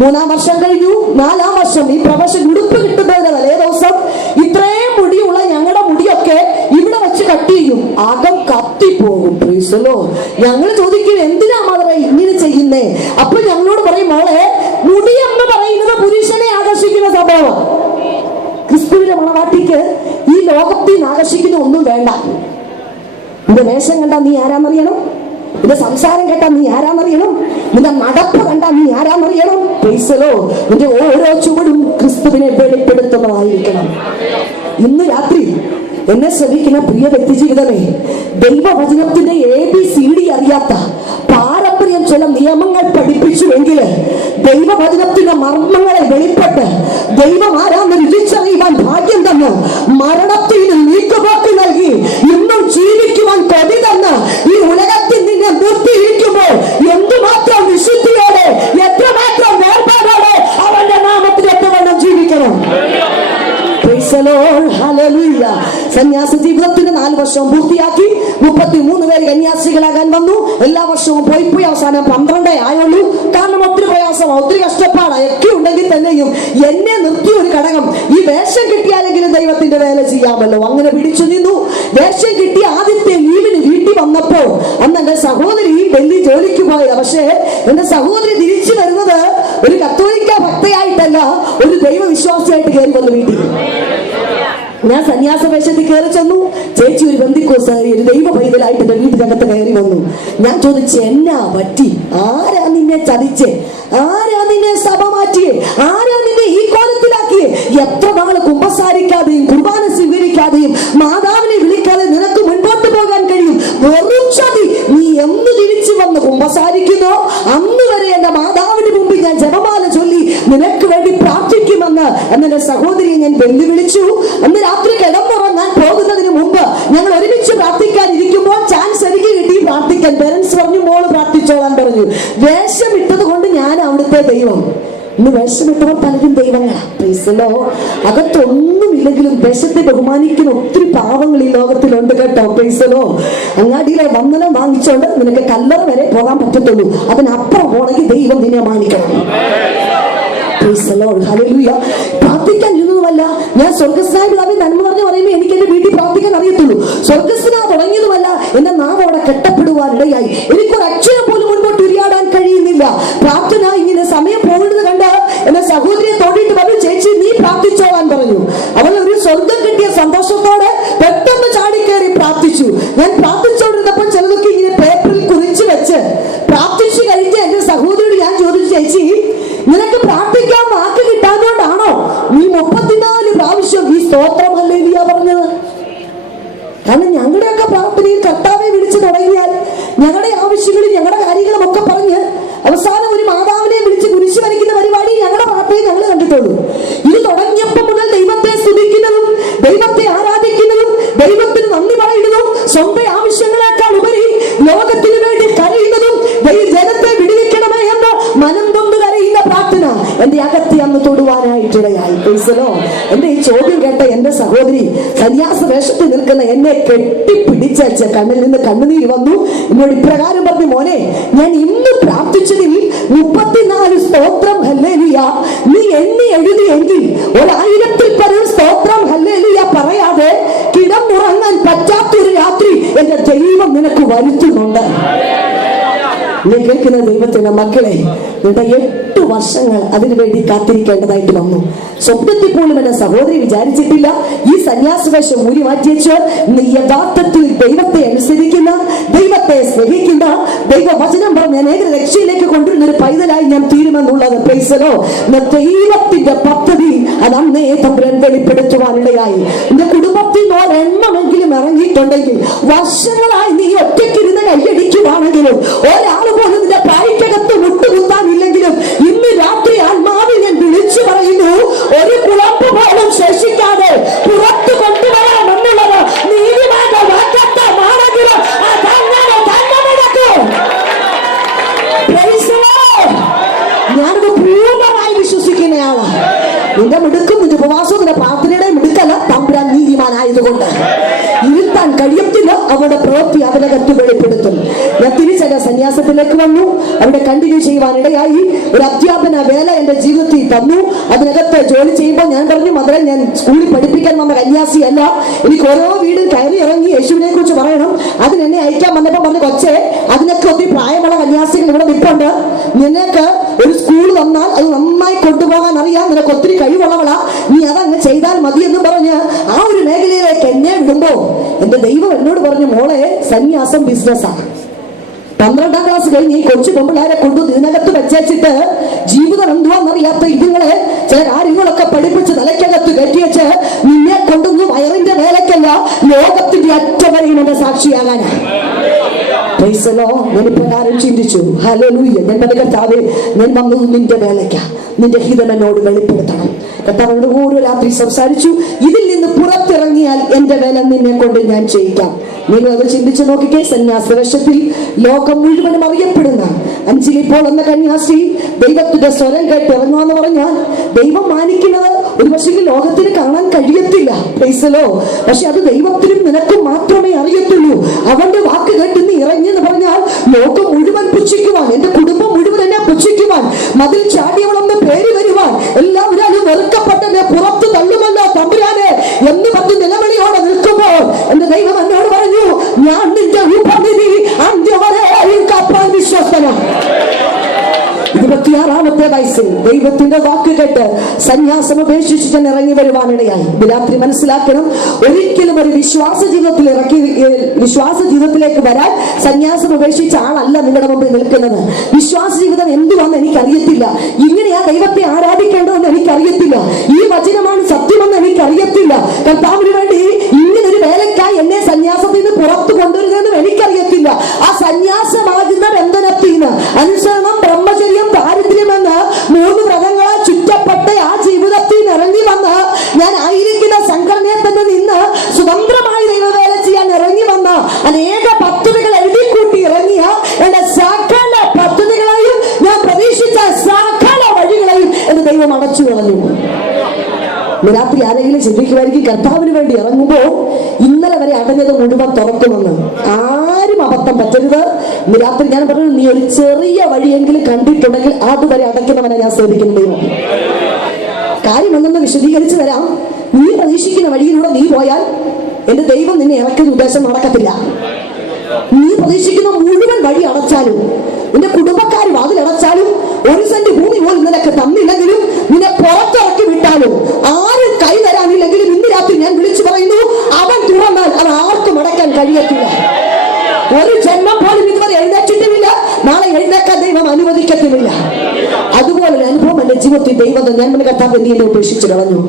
3-ാം വർഷം കഴിഞ്ഞു. 4-ാം വർഷം ഈ പ്രൊഫഷൻ ഉടുപ്പ് കിട്ടുന്നതിന് തലേ ദിവസം ഇത്രയും മുടിയുള്ള ഞങ്ങളുടെ മുടിയൊക്കെ ഇവിടെ വെച്ച് കട്ട് ചെയ്യും. അകം കത്തിപ്പോകും. ഞങ്ങൾ ചോദിക്കും, എന്തിനാ മദറേ ഇങ്ങനെ ചെയ്യുന്നേ? അപ്പൊ ഞങ്ങളോട് പറയും, മോളെ, മുടി എന്ന് പറയുന്നത് പുരുഷനെ ആകർഷിക്കുന്ന സംഭവം. ക്രിസ്തുവിന്റെ മണവാട്ടിക്ക് ഈ ലോകത്തിൽ നിന്ന് ആകർഷിക്കുന്ന ഒന്നും വേണ്ട. നിന്റെ വേഷം കണ്ടാ നീ ആരാന്നറിയണം, നിന്റെ സംസാരം കേട്ടാ നീ ആരാന്നറിയണം, നിന്റെ നടപ്പ് കണ്ടാ നീ ആരാന്നറിയണം. നിന്റെ ഓരോ ചുവടും ക്രിസ്തുവിനെ വെളിപ്പെടുത്തുന്നതായിരിക്കണം. ഇന്ന് രാത്രി എന്നെ ശ്രമിക്കുന്ന പ്രിയ വ്യക്തി ജീവിതമേ, ദൈവവചനത്തിന്റെ ABCD അറിയാത്ത പാരമ്പര്യം ചില നിയമങ്ങൾ പഠിപ്പിച്ചുവെങ്കിൽ ദൈവവചനത്തിന്റെ മർമ്മങ്ങളെ വെളിപ്പെട്ട് ദൈവം ആരാന്ന് രുചിച്ചറിയുവാൻ ഭാഗ്യം തന്ന് മരണത്തിന് നീക്കുപോക്ക് നൽകി ഇന്നും ജീവിക്കുവാൻ കൊതി തന്ന് ഈ ഉലകത്തിൽ നിന്നെ നിർത്തിയിരിക്കുമ്പോൾ എന്തുമാത്രം വിശുദ്ധിയോടെ, എത്രമാത്രം വേർപാടോടെ അവന്റെ നാമത്തിൽ എത്രവണ്ണം ജീവിക്കണം. സന്യാസ ജീവിതത്തിന് 4 വർഷം പൂർത്തിയാക്കി 33 പേര് കന്യാസ്ത്രീകളാകാൻ വന്നു. എല്ലാ വർഷവും പോയി അവസാനം 12 ആയുള്ളൂ. കാരണം ഒത്തിരി പ്രയാസമാണ്, ഒത്തിരി കഷ്ടപ്പാടാണ് ഒക്കെ ഉണ്ടെങ്കിൽ തന്നെയും എന്നെ നിർത്തിയ ഒരു ഘടകം, ഈ വേഷം കിട്ടിയാലെങ്കിലും ദൈവത്തിന്റെ വേല ചെയ്യാമല്ലോ. അങ്ങനെ പിടിച്ചു നിന്നു. വേഷം കിട്ടി ആദ്യത്തെ ലീവിന് വീട്ടിൽ വന്നപ്പോ അന്ന് എന്റെ സഹോദരി ഡൽഹി ജോലിക്ക് പോയത്. പക്ഷേ എന്റെ സഹോദരി തിരിച്ചു വരുന്നത് ഒരു കത്തോലിക്ക ഭക്തയായിട്ടല്ല, ഒരു ദൈവവിശ്വാസിയായിട്ട് കയറി വന്നു വീട്ടിൽ. ഞാൻ സന്യാസ വേഷത്തിൽ കയറി ചെന്നു. ചേച്ചി ഒരു ബന്ധിക്കോസാരി ഒരു ദൈവ പൈതലായിട്ട് എന്റെ വീട്ടിനകത്ത് കയറി വന്നു. ഞാൻ ചോദിച്ചു, എന്നാ പറ്റി? ആരാ നിന്നെ ചതിച്ചേ? ആരാ നിന്നെ സഭ മാറ്റിയേ? ആരാ നിന്നെ ഈ കോലത്തിലാക്കിയേ? എത്ര നാള് കുമ്പസാരിക്കാതെയും കുർബാന സ്വീകരിക്കാതെയും മാതാവിനെ വിളിക്കാതെ നിനക്ക് മുൻപോട്ട് പോകാൻ കഴിയും? വെറും ചതി. നീ എന്ന് തിരിച്ചു വന്ന് കുമ്പസാരിക്കുന്നോ അന്ന് വരെ എന്റെ മാതാവിന് മുമ്പിൽ ഞാൻ ജപമാല ചൊല്ലി നിനക്ക് വേണ്ടി പ്രാർത്ഥിക്കുമെന്ന് എന്നെ സഹോദരിയെ ഞാൻ വെല്ലുവിളിച്ചു. അന്ന് രാത്രി കിടന്നുറങ്ങാൻ പോകുന്നതിന് മുമ്പ് ഞങ്ങൾ ഒരുമിച്ച് പ്രാർത്ഥിക്കാനിരിക്കുമ്പോൾ ചാൻസ് എനിക്ക് കിട്ടി പ്രാർത്ഥിക്കാൻ. പേരൻസ് പറഞ്ഞു, മോള് പ്രാർത്ഥിച്ചോളാൻ പറഞ്ഞു. വേഷം ഇട്ടത് കൊണ്ട് ഞാൻ അവിടുത്തെ ദൈവം. ഇന്ന് വേഷമിട്ടവർ പലരും ദൈവങ്ങളാ. അകത്തൊന്നുമില്ലെങ്കിലും വേഷത്തെ ബഹുമാനിക്കുന്ന ഒത്തിരി പാവങ്ങൾ ഈ ലോകത്തിലുണ്ട് കേട്ടോ. പ്രൈസലോ. അങ്ങാടിയിലെ വന്ദനം വാങ്ങിച്ചോണ്ട് നിനക്ക് കല്ലറ വരെ പോകാൻ പറ്റത്തുള്ളൂ. അതിനപ്പുറം പോണെങ്കിൽ ദൈവം നിന്നെ മാനിക്കണം. പ്രാർത്ഥിക്കാൻ ഇരുന്നതുമല്ല. ഞാൻ സ്വർഗസ്നായ പിതാവേ നന്മ പറഞ്ഞു പറയുമ്പോൾ എനിക്ക് എന്റെ വീട്ടിൽ പ്രാർത്ഥിക്കാൻ അറിയത്തുള്ളൂ. സ്വർഗസ്നാ തുടങ്ങിയതുമല്ല. എന്റെ നാം അവിടെ കെട്ടപ്പെടുവാനിടയായി. എനിക്കൊരു അക്ഷരം പോലും മുൻപോട്ട് ഉരിയാടാൻ കഴിയുന്നില്ല. പ്രാർത്ഥന ഇങ്ങനെ സമയം പോകുന്നത് കണ്ട് എന്റെ സഹോദരിയെ തോണ്ടിയിട്ട് പറഞ്ഞു, ചേച്ചി നീ പ്രാർത്ഥിച്ചോളാൻ പറഞ്ഞു. അവൾ ഒരു സ്വർഗം കിട്ടിയ സന്തോഷത്തോടെ പെട്ടെന്ന് ചാടിക്കയറി പ്രാർത്ഥിച്ചു. ഞാൻ പ്രാർത്ഥിച്ചോണ്ടിരുന്നപ്പോൾ ചിലതൊക്കെ ഇങ്ങനെ പേപ്പറിൽ കുറിച്ച് വെച്ച് പ്രാർത്ഥിച്ചു കഴിഞ്ഞ് എന്റെ സഹോദരിയോട് ഞാൻ ചോദിച്ചു, ചേച്ചി നിനക്ക് പ്രാർത്ഥിക്കാൻ വാക്ക് കിട്ടാത്തതുകൊണ്ടാണോ നീ 34 പ്രാവശ്യം ഈ സ്തോത്രം ഹല്ലേലൂയ പറഞ്ഞത്? കാരണം ഞങ്ങളുടെയൊക്കെ പ്രാർത്ഥനയിൽ കർത്താവെ വിളിച്ചു തുടങ്ങിയാൽ ഞങ്ങളുടെ ആവശ്യങ്ങളും ഞങ്ങളുടെ കാര്യങ്ങളും ഒക്കെ പറഞ്ഞ് അവസാനം ഒരു മാതാവിനെ വിളിച്ച് കുരിശ് വരയ്ക്കുന്ന പരിപാടി ഞങ്ങളുടെ പ്രാർത്ഥനയിൽ ഞങ്ങൾ കണ്ടിട്ടുള്ളൂ. ഇത് തുടങ്ങിയപ്പോൾ മുതൽ ദൈവത്തെ സ്തുതിക്കുന്നതും ദൈവത്തെ ആരാധിക്കുന്നതും ദൈവത്തിന് നന്ദി പറയുന്നതും സ്വന്തം ആവശ്യങ്ങളെക്കാൾ ഉപരി ലോകത്തിന് വേണ്ടി കരയുന്നതും ജനത്തെ വിടുവിക്കണമേ എന്ന് മനം തൊണ്ട് കരയുന്ന പ്രാർത്ഥന എന്റെ അകത്തെ അന്ന് തൊടുവാനായിട്ടിടയായി. എന്റെ ഈ ചോദ്യം കേട്ട എന്റെ സഹോദരി സന്യാസ വേഷത്തിൽ നിൽക്കുന്ന എന്നെ കെട്ടിപ്പിടിച്ച കണ്ണിൽ നിന്ന് കണ്ണുനീര് വന്നു. എന്നോട് ഇപ്രകാരം പറഞ്ഞു, മോനെ ഞാൻ ഇന്ന് പ്രാർത്ഥിച്ചതിൽ 34 സ്തോത്രം ഹല്ലേലൂയ നീ എണ്ണി എഴുതിയെങ്കിൽ 1000-ൽ പരം സ്തോത്രം ഹല്ലേലൂയ പറയാതെ കിടന്നുറങ്ങാൻ പറ്റാത്തൊരു രാത്രി എന്റെ ദൈവം നിനക്ക് വരുത്തുന്നുണ്ട്. നീ കേൾക്കുന്ന ദൈവത്തിന്റെ മക്കളെ, നിന്റെ 8 വർഷങ്ങൾ അതിനുവേണ്ടി കാത്തിരിക്കേണ്ടതായിട്ട് വന്നു. സ്വപ്നത്തിൽ പോലും എന്റെ സഹോദരി വിചാരിച്ചിട്ടില്ല ഈ സന്യാസ വേഷം ഊരി മാറ്റിവെച്ച് നീ യഥാർത്ഥത്തിൽ ദൈവത്തെ അനുസരിക്കുന്ന, ദൈവത്തെ സ്നേഹിക്കുന്ന, ദൈവവചനം പറഞ്ഞ അനേക രക്ഷയിലേക്ക് കൊണ്ടുവരുന്ന ഒരു പൈതലായി ഞാൻ തീരുമെന്നുള്ളത്. പ്രൈസലോ. ദൈവത്തിന്റെ പദ്ധതി അത് അന്നേ തമ്പുരാൻ വെളിപ്പെടുത്തുവാനിടയായി. നിന്റെ കുടുംബത്തിൽ ഒരെണ്ണമെങ്കിലും ഇറങ്ങിയിട്ടുണ്ടെങ്കിൽ വർഷങ്ങളായി നീ ഒറ്റയ്ക്കിരുന്ന് കൈയടിക്കുവാണെങ്കിലും ഒരാൾ പോലും നിന്റെ പായ്ക്കകത്ത് മുട്ടുകുത്താനില്ലെങ്കിലും ഇന്ന് രാത്രി ആത്മാവിൽ ഞാൻ വിളിച്ചു പറയുന്നു, ഒരു കുളമ്പ് പോലും ശേഷിക്കാതെ പുറത്തു കൊണ്ടുവരാമെന്നുള്ളത് നീതിമാന്റെ വാഗ്ദത്തമാണെങ്കിലും അതങ്ങനെ തന്നെ നടക്കും. ഞാനത് പൂർണ്ണമായി വിശ്വസിക്കുന്നയാളാ. നിന്റെ മിടുക്കും നിന്റെ ഉപവാസവും നിന്റെ പ്രാർത്ഥനയുടെ മിടുക്കല്ല, തമ്പുരാൻ നീതിമാനായതുകൊണ്ട് ഇരുത്താൻ കഴിയത്തില്ല. അവരുടെ പ്രവൃത്തി അവനകത്ത് വെളിപ്പെടുത്തും. ഞാൻ തിരിച്ചല്ല സന്യാസത്തിലേക്ക് വന്നു. അവിടെ കണ്ടിന്യൂ ചെയ്യുവാനിടയായി. ഒരു അധ്യാപന വേല എന്റെ ജീവിതത്തിൽ തന്നു. അതിനകത്ത് ജോലി ചെയ്യുമ്പോൾ ഞാൻ പറഞ്ഞു, മദറെ ഞാൻ സ്കൂളിൽ പഠിപ്പിക്കാൻ വന്ന കന്യാസിയല്ല, എനിക്ക് ഓരോ വീടും കയറി ഇറങ്ങി യേശുവിനെ കുറിച്ച് പറയണം. അതിനെന്നെ അയക്കാൻ വന്നപ്പോൾ പറഞ്ഞു, കൊച്ചേ അതിനൊക്കെ ഒത്തിരി പ്രായമുള്ള കന്യാസികൾ ഇവിടെ നിൽപ്പുണ്ട്. നിനക്ക് ഒരു സ്കൂൾ വന്നാൽ അത് നന്നായി കൊണ്ടുപോകാൻ അറിയാം, നിനക്ക് ഒത്തിരി കഴിവുള്ളവളാ, നീ അതങ്ങ് ചെയ്താൽ മതി എന്ന് പറഞ്ഞ് ആ ഒരു മേഖലയിലേക്ക് എന്നെ വിടുമ്പോ എന്റെ ദൈവം എന്നോട് പറഞ്ഞു, മോളെ സന്യാസം ബിസിനസ്സാണ്. 12ാം ക്ലാസ് കഴിഞ്ഞ് ഈ കൊച്ചു പെമ്പിള്ളാരെ കൊണ്ടു ഇതിനകത്ത് വെച്ചിട്ട് ജീവിതം എന്തുവാന്നറിയാത്ത ഇതുങ്ങളെ ചില കാര്യങ്ങളൊക്കെ പഠിപ്പിച്ച് തലയ്ക്കകത്ത് കെട്ടിവെച്ച് നിന്നെ കൊണ്ടൊന്നും വയറിന്റെ വേലക്കല്ല, ലോകത്തിന്റെ അറ്റവരെയും എന്റെ സാക്ഷിയാകാനാ. ഞാൻ ഇപ്രകാരം ചിന്തിച്ചു, ഹല്ലേലൂയ, ഞാൻ കർത്താവേ ഞാൻ വന്നത് നിന്റെ വേലയ്ക്ക, നിന്റെ ഹിതം എന്നോട് വെളിപ്പെടുത്തണം. കർത്താവിനോട് ഓരോ രാത്രി സംസാരിച്ചു, ഇതിൽ നിന്ന് പുറത്തിറങ്ങിയാൽ എന്റെ വേല നിന്നെ കൊണ്ട് ഞാൻ ചെയ്യിക്കാം. നിങ്ങൾ അത് ചിന്തിച്ചു നോക്കിക്കേ. സന്യാസ വേഷത്തിൽ ലോകം മുഴുവനും അറിയപ്പെടുന്ന അഞ്ചിലിപ്പോൾ എന്ന കന്യാസ്ത്രീ ദൈവത്തിന്റെ സ്വരം കേട്ട് ഇറങ്ങുവാന്ന് പറഞ്ഞാൽ ദൈവം മാനിക്കുന്നത് ഒരു പക്ഷേ ലോകത്തിന് കാണാൻ കഴിയത്തില്ല. പക്ഷെ അത് ദൈവത്തിനും നിനക്കും മാത്രമേ അറിയത്തുള്ളൂ. അവന്റെ വാക്ക് കേട്ട് നീ ഇറങ്ങിയെന്ന് പറഞ്ഞാൽ ലോകം മുഴുവൻ പുച്ഛിക്കുവാൻ, എന്റെ കുടുംബം മുഴുവൻ എന്നെ പുച്ഛിക്കുവാൻ, മതിൽ ചാടിയവളെന്ന് പേര് വരുവാൻ, എല്ലാവരും വെറുക്കപ്പെട്ടെന്നെ പുറത്തു തള്ളുമല്ലോ തമ്പുരാനെ എന്ന് പറഞ്ഞ് നിലവിളിയോടെ നിൽക്കുമ്പോൾ എന്റെ ദൈവം എന്നോട് പറഞ്ഞു, ഞാൻ നിന്റെ ഉപനിധി അന്ത്യവരെ വിശ്വസ്തനാണ്. 21 66-ാമത്തെ വയസ്സിൽ ദൈവത്തിന്റെ വാക്ക് കേട്ട് സന്യാസം ഉപേക്ഷിച്ച് ഞാൻ ഇറങ്ങി വരുവാനിടയായി. രാത്രി മനസ്സിലാക്കണം, ഒരിക്കലും ഒരു വിശ്വാസ ജീവിതത്തിലേക്ക് വരാൻ സന്യാസം ഉപേക്ഷിച്ച ആളല്ല നിങ്ങളുടെ മുമ്പിൽ നിൽക്കുന്നത്. വിശ്വാസ ജീവിതം എന്തുവാന്ന് എനിക്കറിയത്തില്ല, ഇങ്ങനെയാ ദൈവത്തെ ആരാധിക്കേണ്ടതെന്ന് എനിക്കറിയത്തില്ല, ഈ വചനമാണ് സത്യമെന്ന് എനിക്കറിയത്തില്ല, കർത്താവിന് വേണ്ടി ഇങ്ങനെ ഒരു വേലക്കായി എന്നെ സന്യാസത്തിൽ നിന്ന് പുറത്തു കൊണ്ടുവരുന്നതെന്നും എനിക്കറിയത്തില്ല. ആ സന്യാസമാകുന്ന ബന്ധനത്തിൽ നിന്ന് അനുസരണം, ബ്രഹ്മചര്യം, ദാരിദ്ര്യം എന്ന 3 വ്രതങ്ങളാൽ ചുറ്റപ്പെട്ട ആ ജീവിതത്തിൽ നിന്ന് ഇറങ്ങി വന്ന് ഞാൻ ആയിരിക്കുന്ന സംഘടനയെ തന്നെ നിന്ന് സ്വതന്ത്രമായി ദൈവവേല ചെയ്യാൻ ഇറങ്ങി വന്ന അനേക പദ്ധതികൾ എഴുതിക്കൂട്ടി ഇറങ്ങിയ എന്റെ സകല പദ്ധതികളെയും ഞാൻ പ്രതീക്ഷിച്ച സകല വഴികളെയും എന്ന് ദൈവം അടച്ചു കളഞ്ഞു. രാത്രി ആരെങ്കിലും ചിന്തിക്കുമായിരിക്കും, കർത്താവിന് വേണ്ടി ഇറങ്ങുമ്പോ ഇന്നലെ വരെ അടഞ്ഞത് മുഴുവൻ തുറക്കുമെന്ന്. ആരും അബദ്ധം പറ്റരുത്. രാത്രി ഞാൻ പറഞ്ഞു, നീ ഒരു ചെറിയ വഴിയെങ്കിലും കണ്ടിട്ടുണ്ടെങ്കിൽ അതുവരെ അടയ്ക്കുന്നവനെ ഞാൻ ശ്രദ്ധിക്കുന്നു. ദൈവം കാര്യം ഒന്നെന്ന് വിശദീകരിച്ചു തരാം. നീ പ്രതീക്ഷിക്കുന്ന വഴിയിലൂടെ നീ പോയാൽ എന്റെ ദൈവം നിന്നെ ഇറക്കുന്ന ഉദ്ദേശം നടക്കത്തില്ല. നീ പ്രതീക്ഷിക്കുന്ന മുഴുവൻ വഴി അടച്ചാലും, നിന്റെ കുടുംബക്കാർ വാതിലടച്ചാലും, 1 സെന്റ് ഭൂമി പോലും നിനക്ക് തന്നില്ലെങ്കിലും, നിന്നെ പുറത്തിറക്കി വിട്ടാലും, ആരും കൈ തരാനില്ലെങ്കിലും, ഇന്ന് രാത്രി ഞാൻ വിളിച്ചു പറയുന്നു, അവൻ തുറന്നാൽ അത് ആർക്കും അടയ്ക്കാൻ കഴിയത്തില്ല. ഒരു ജന്മം പോലും ഇതുവരെ എഴുന്നേറ്റിട്ടുമില്ല, നാളെ എഴുന്നേക്കാൻ ദൈവം അനുവദിക്കത്തുമില്ല. അതുപോലെ ഒരു അനുഭവം എന്റെ ജീവിതത്തിൽ ദൈവം ഞാൻ കർത്താവ് നീ എന്നെ ഉപേക്ഷിച്ചു കളഞ്ഞു,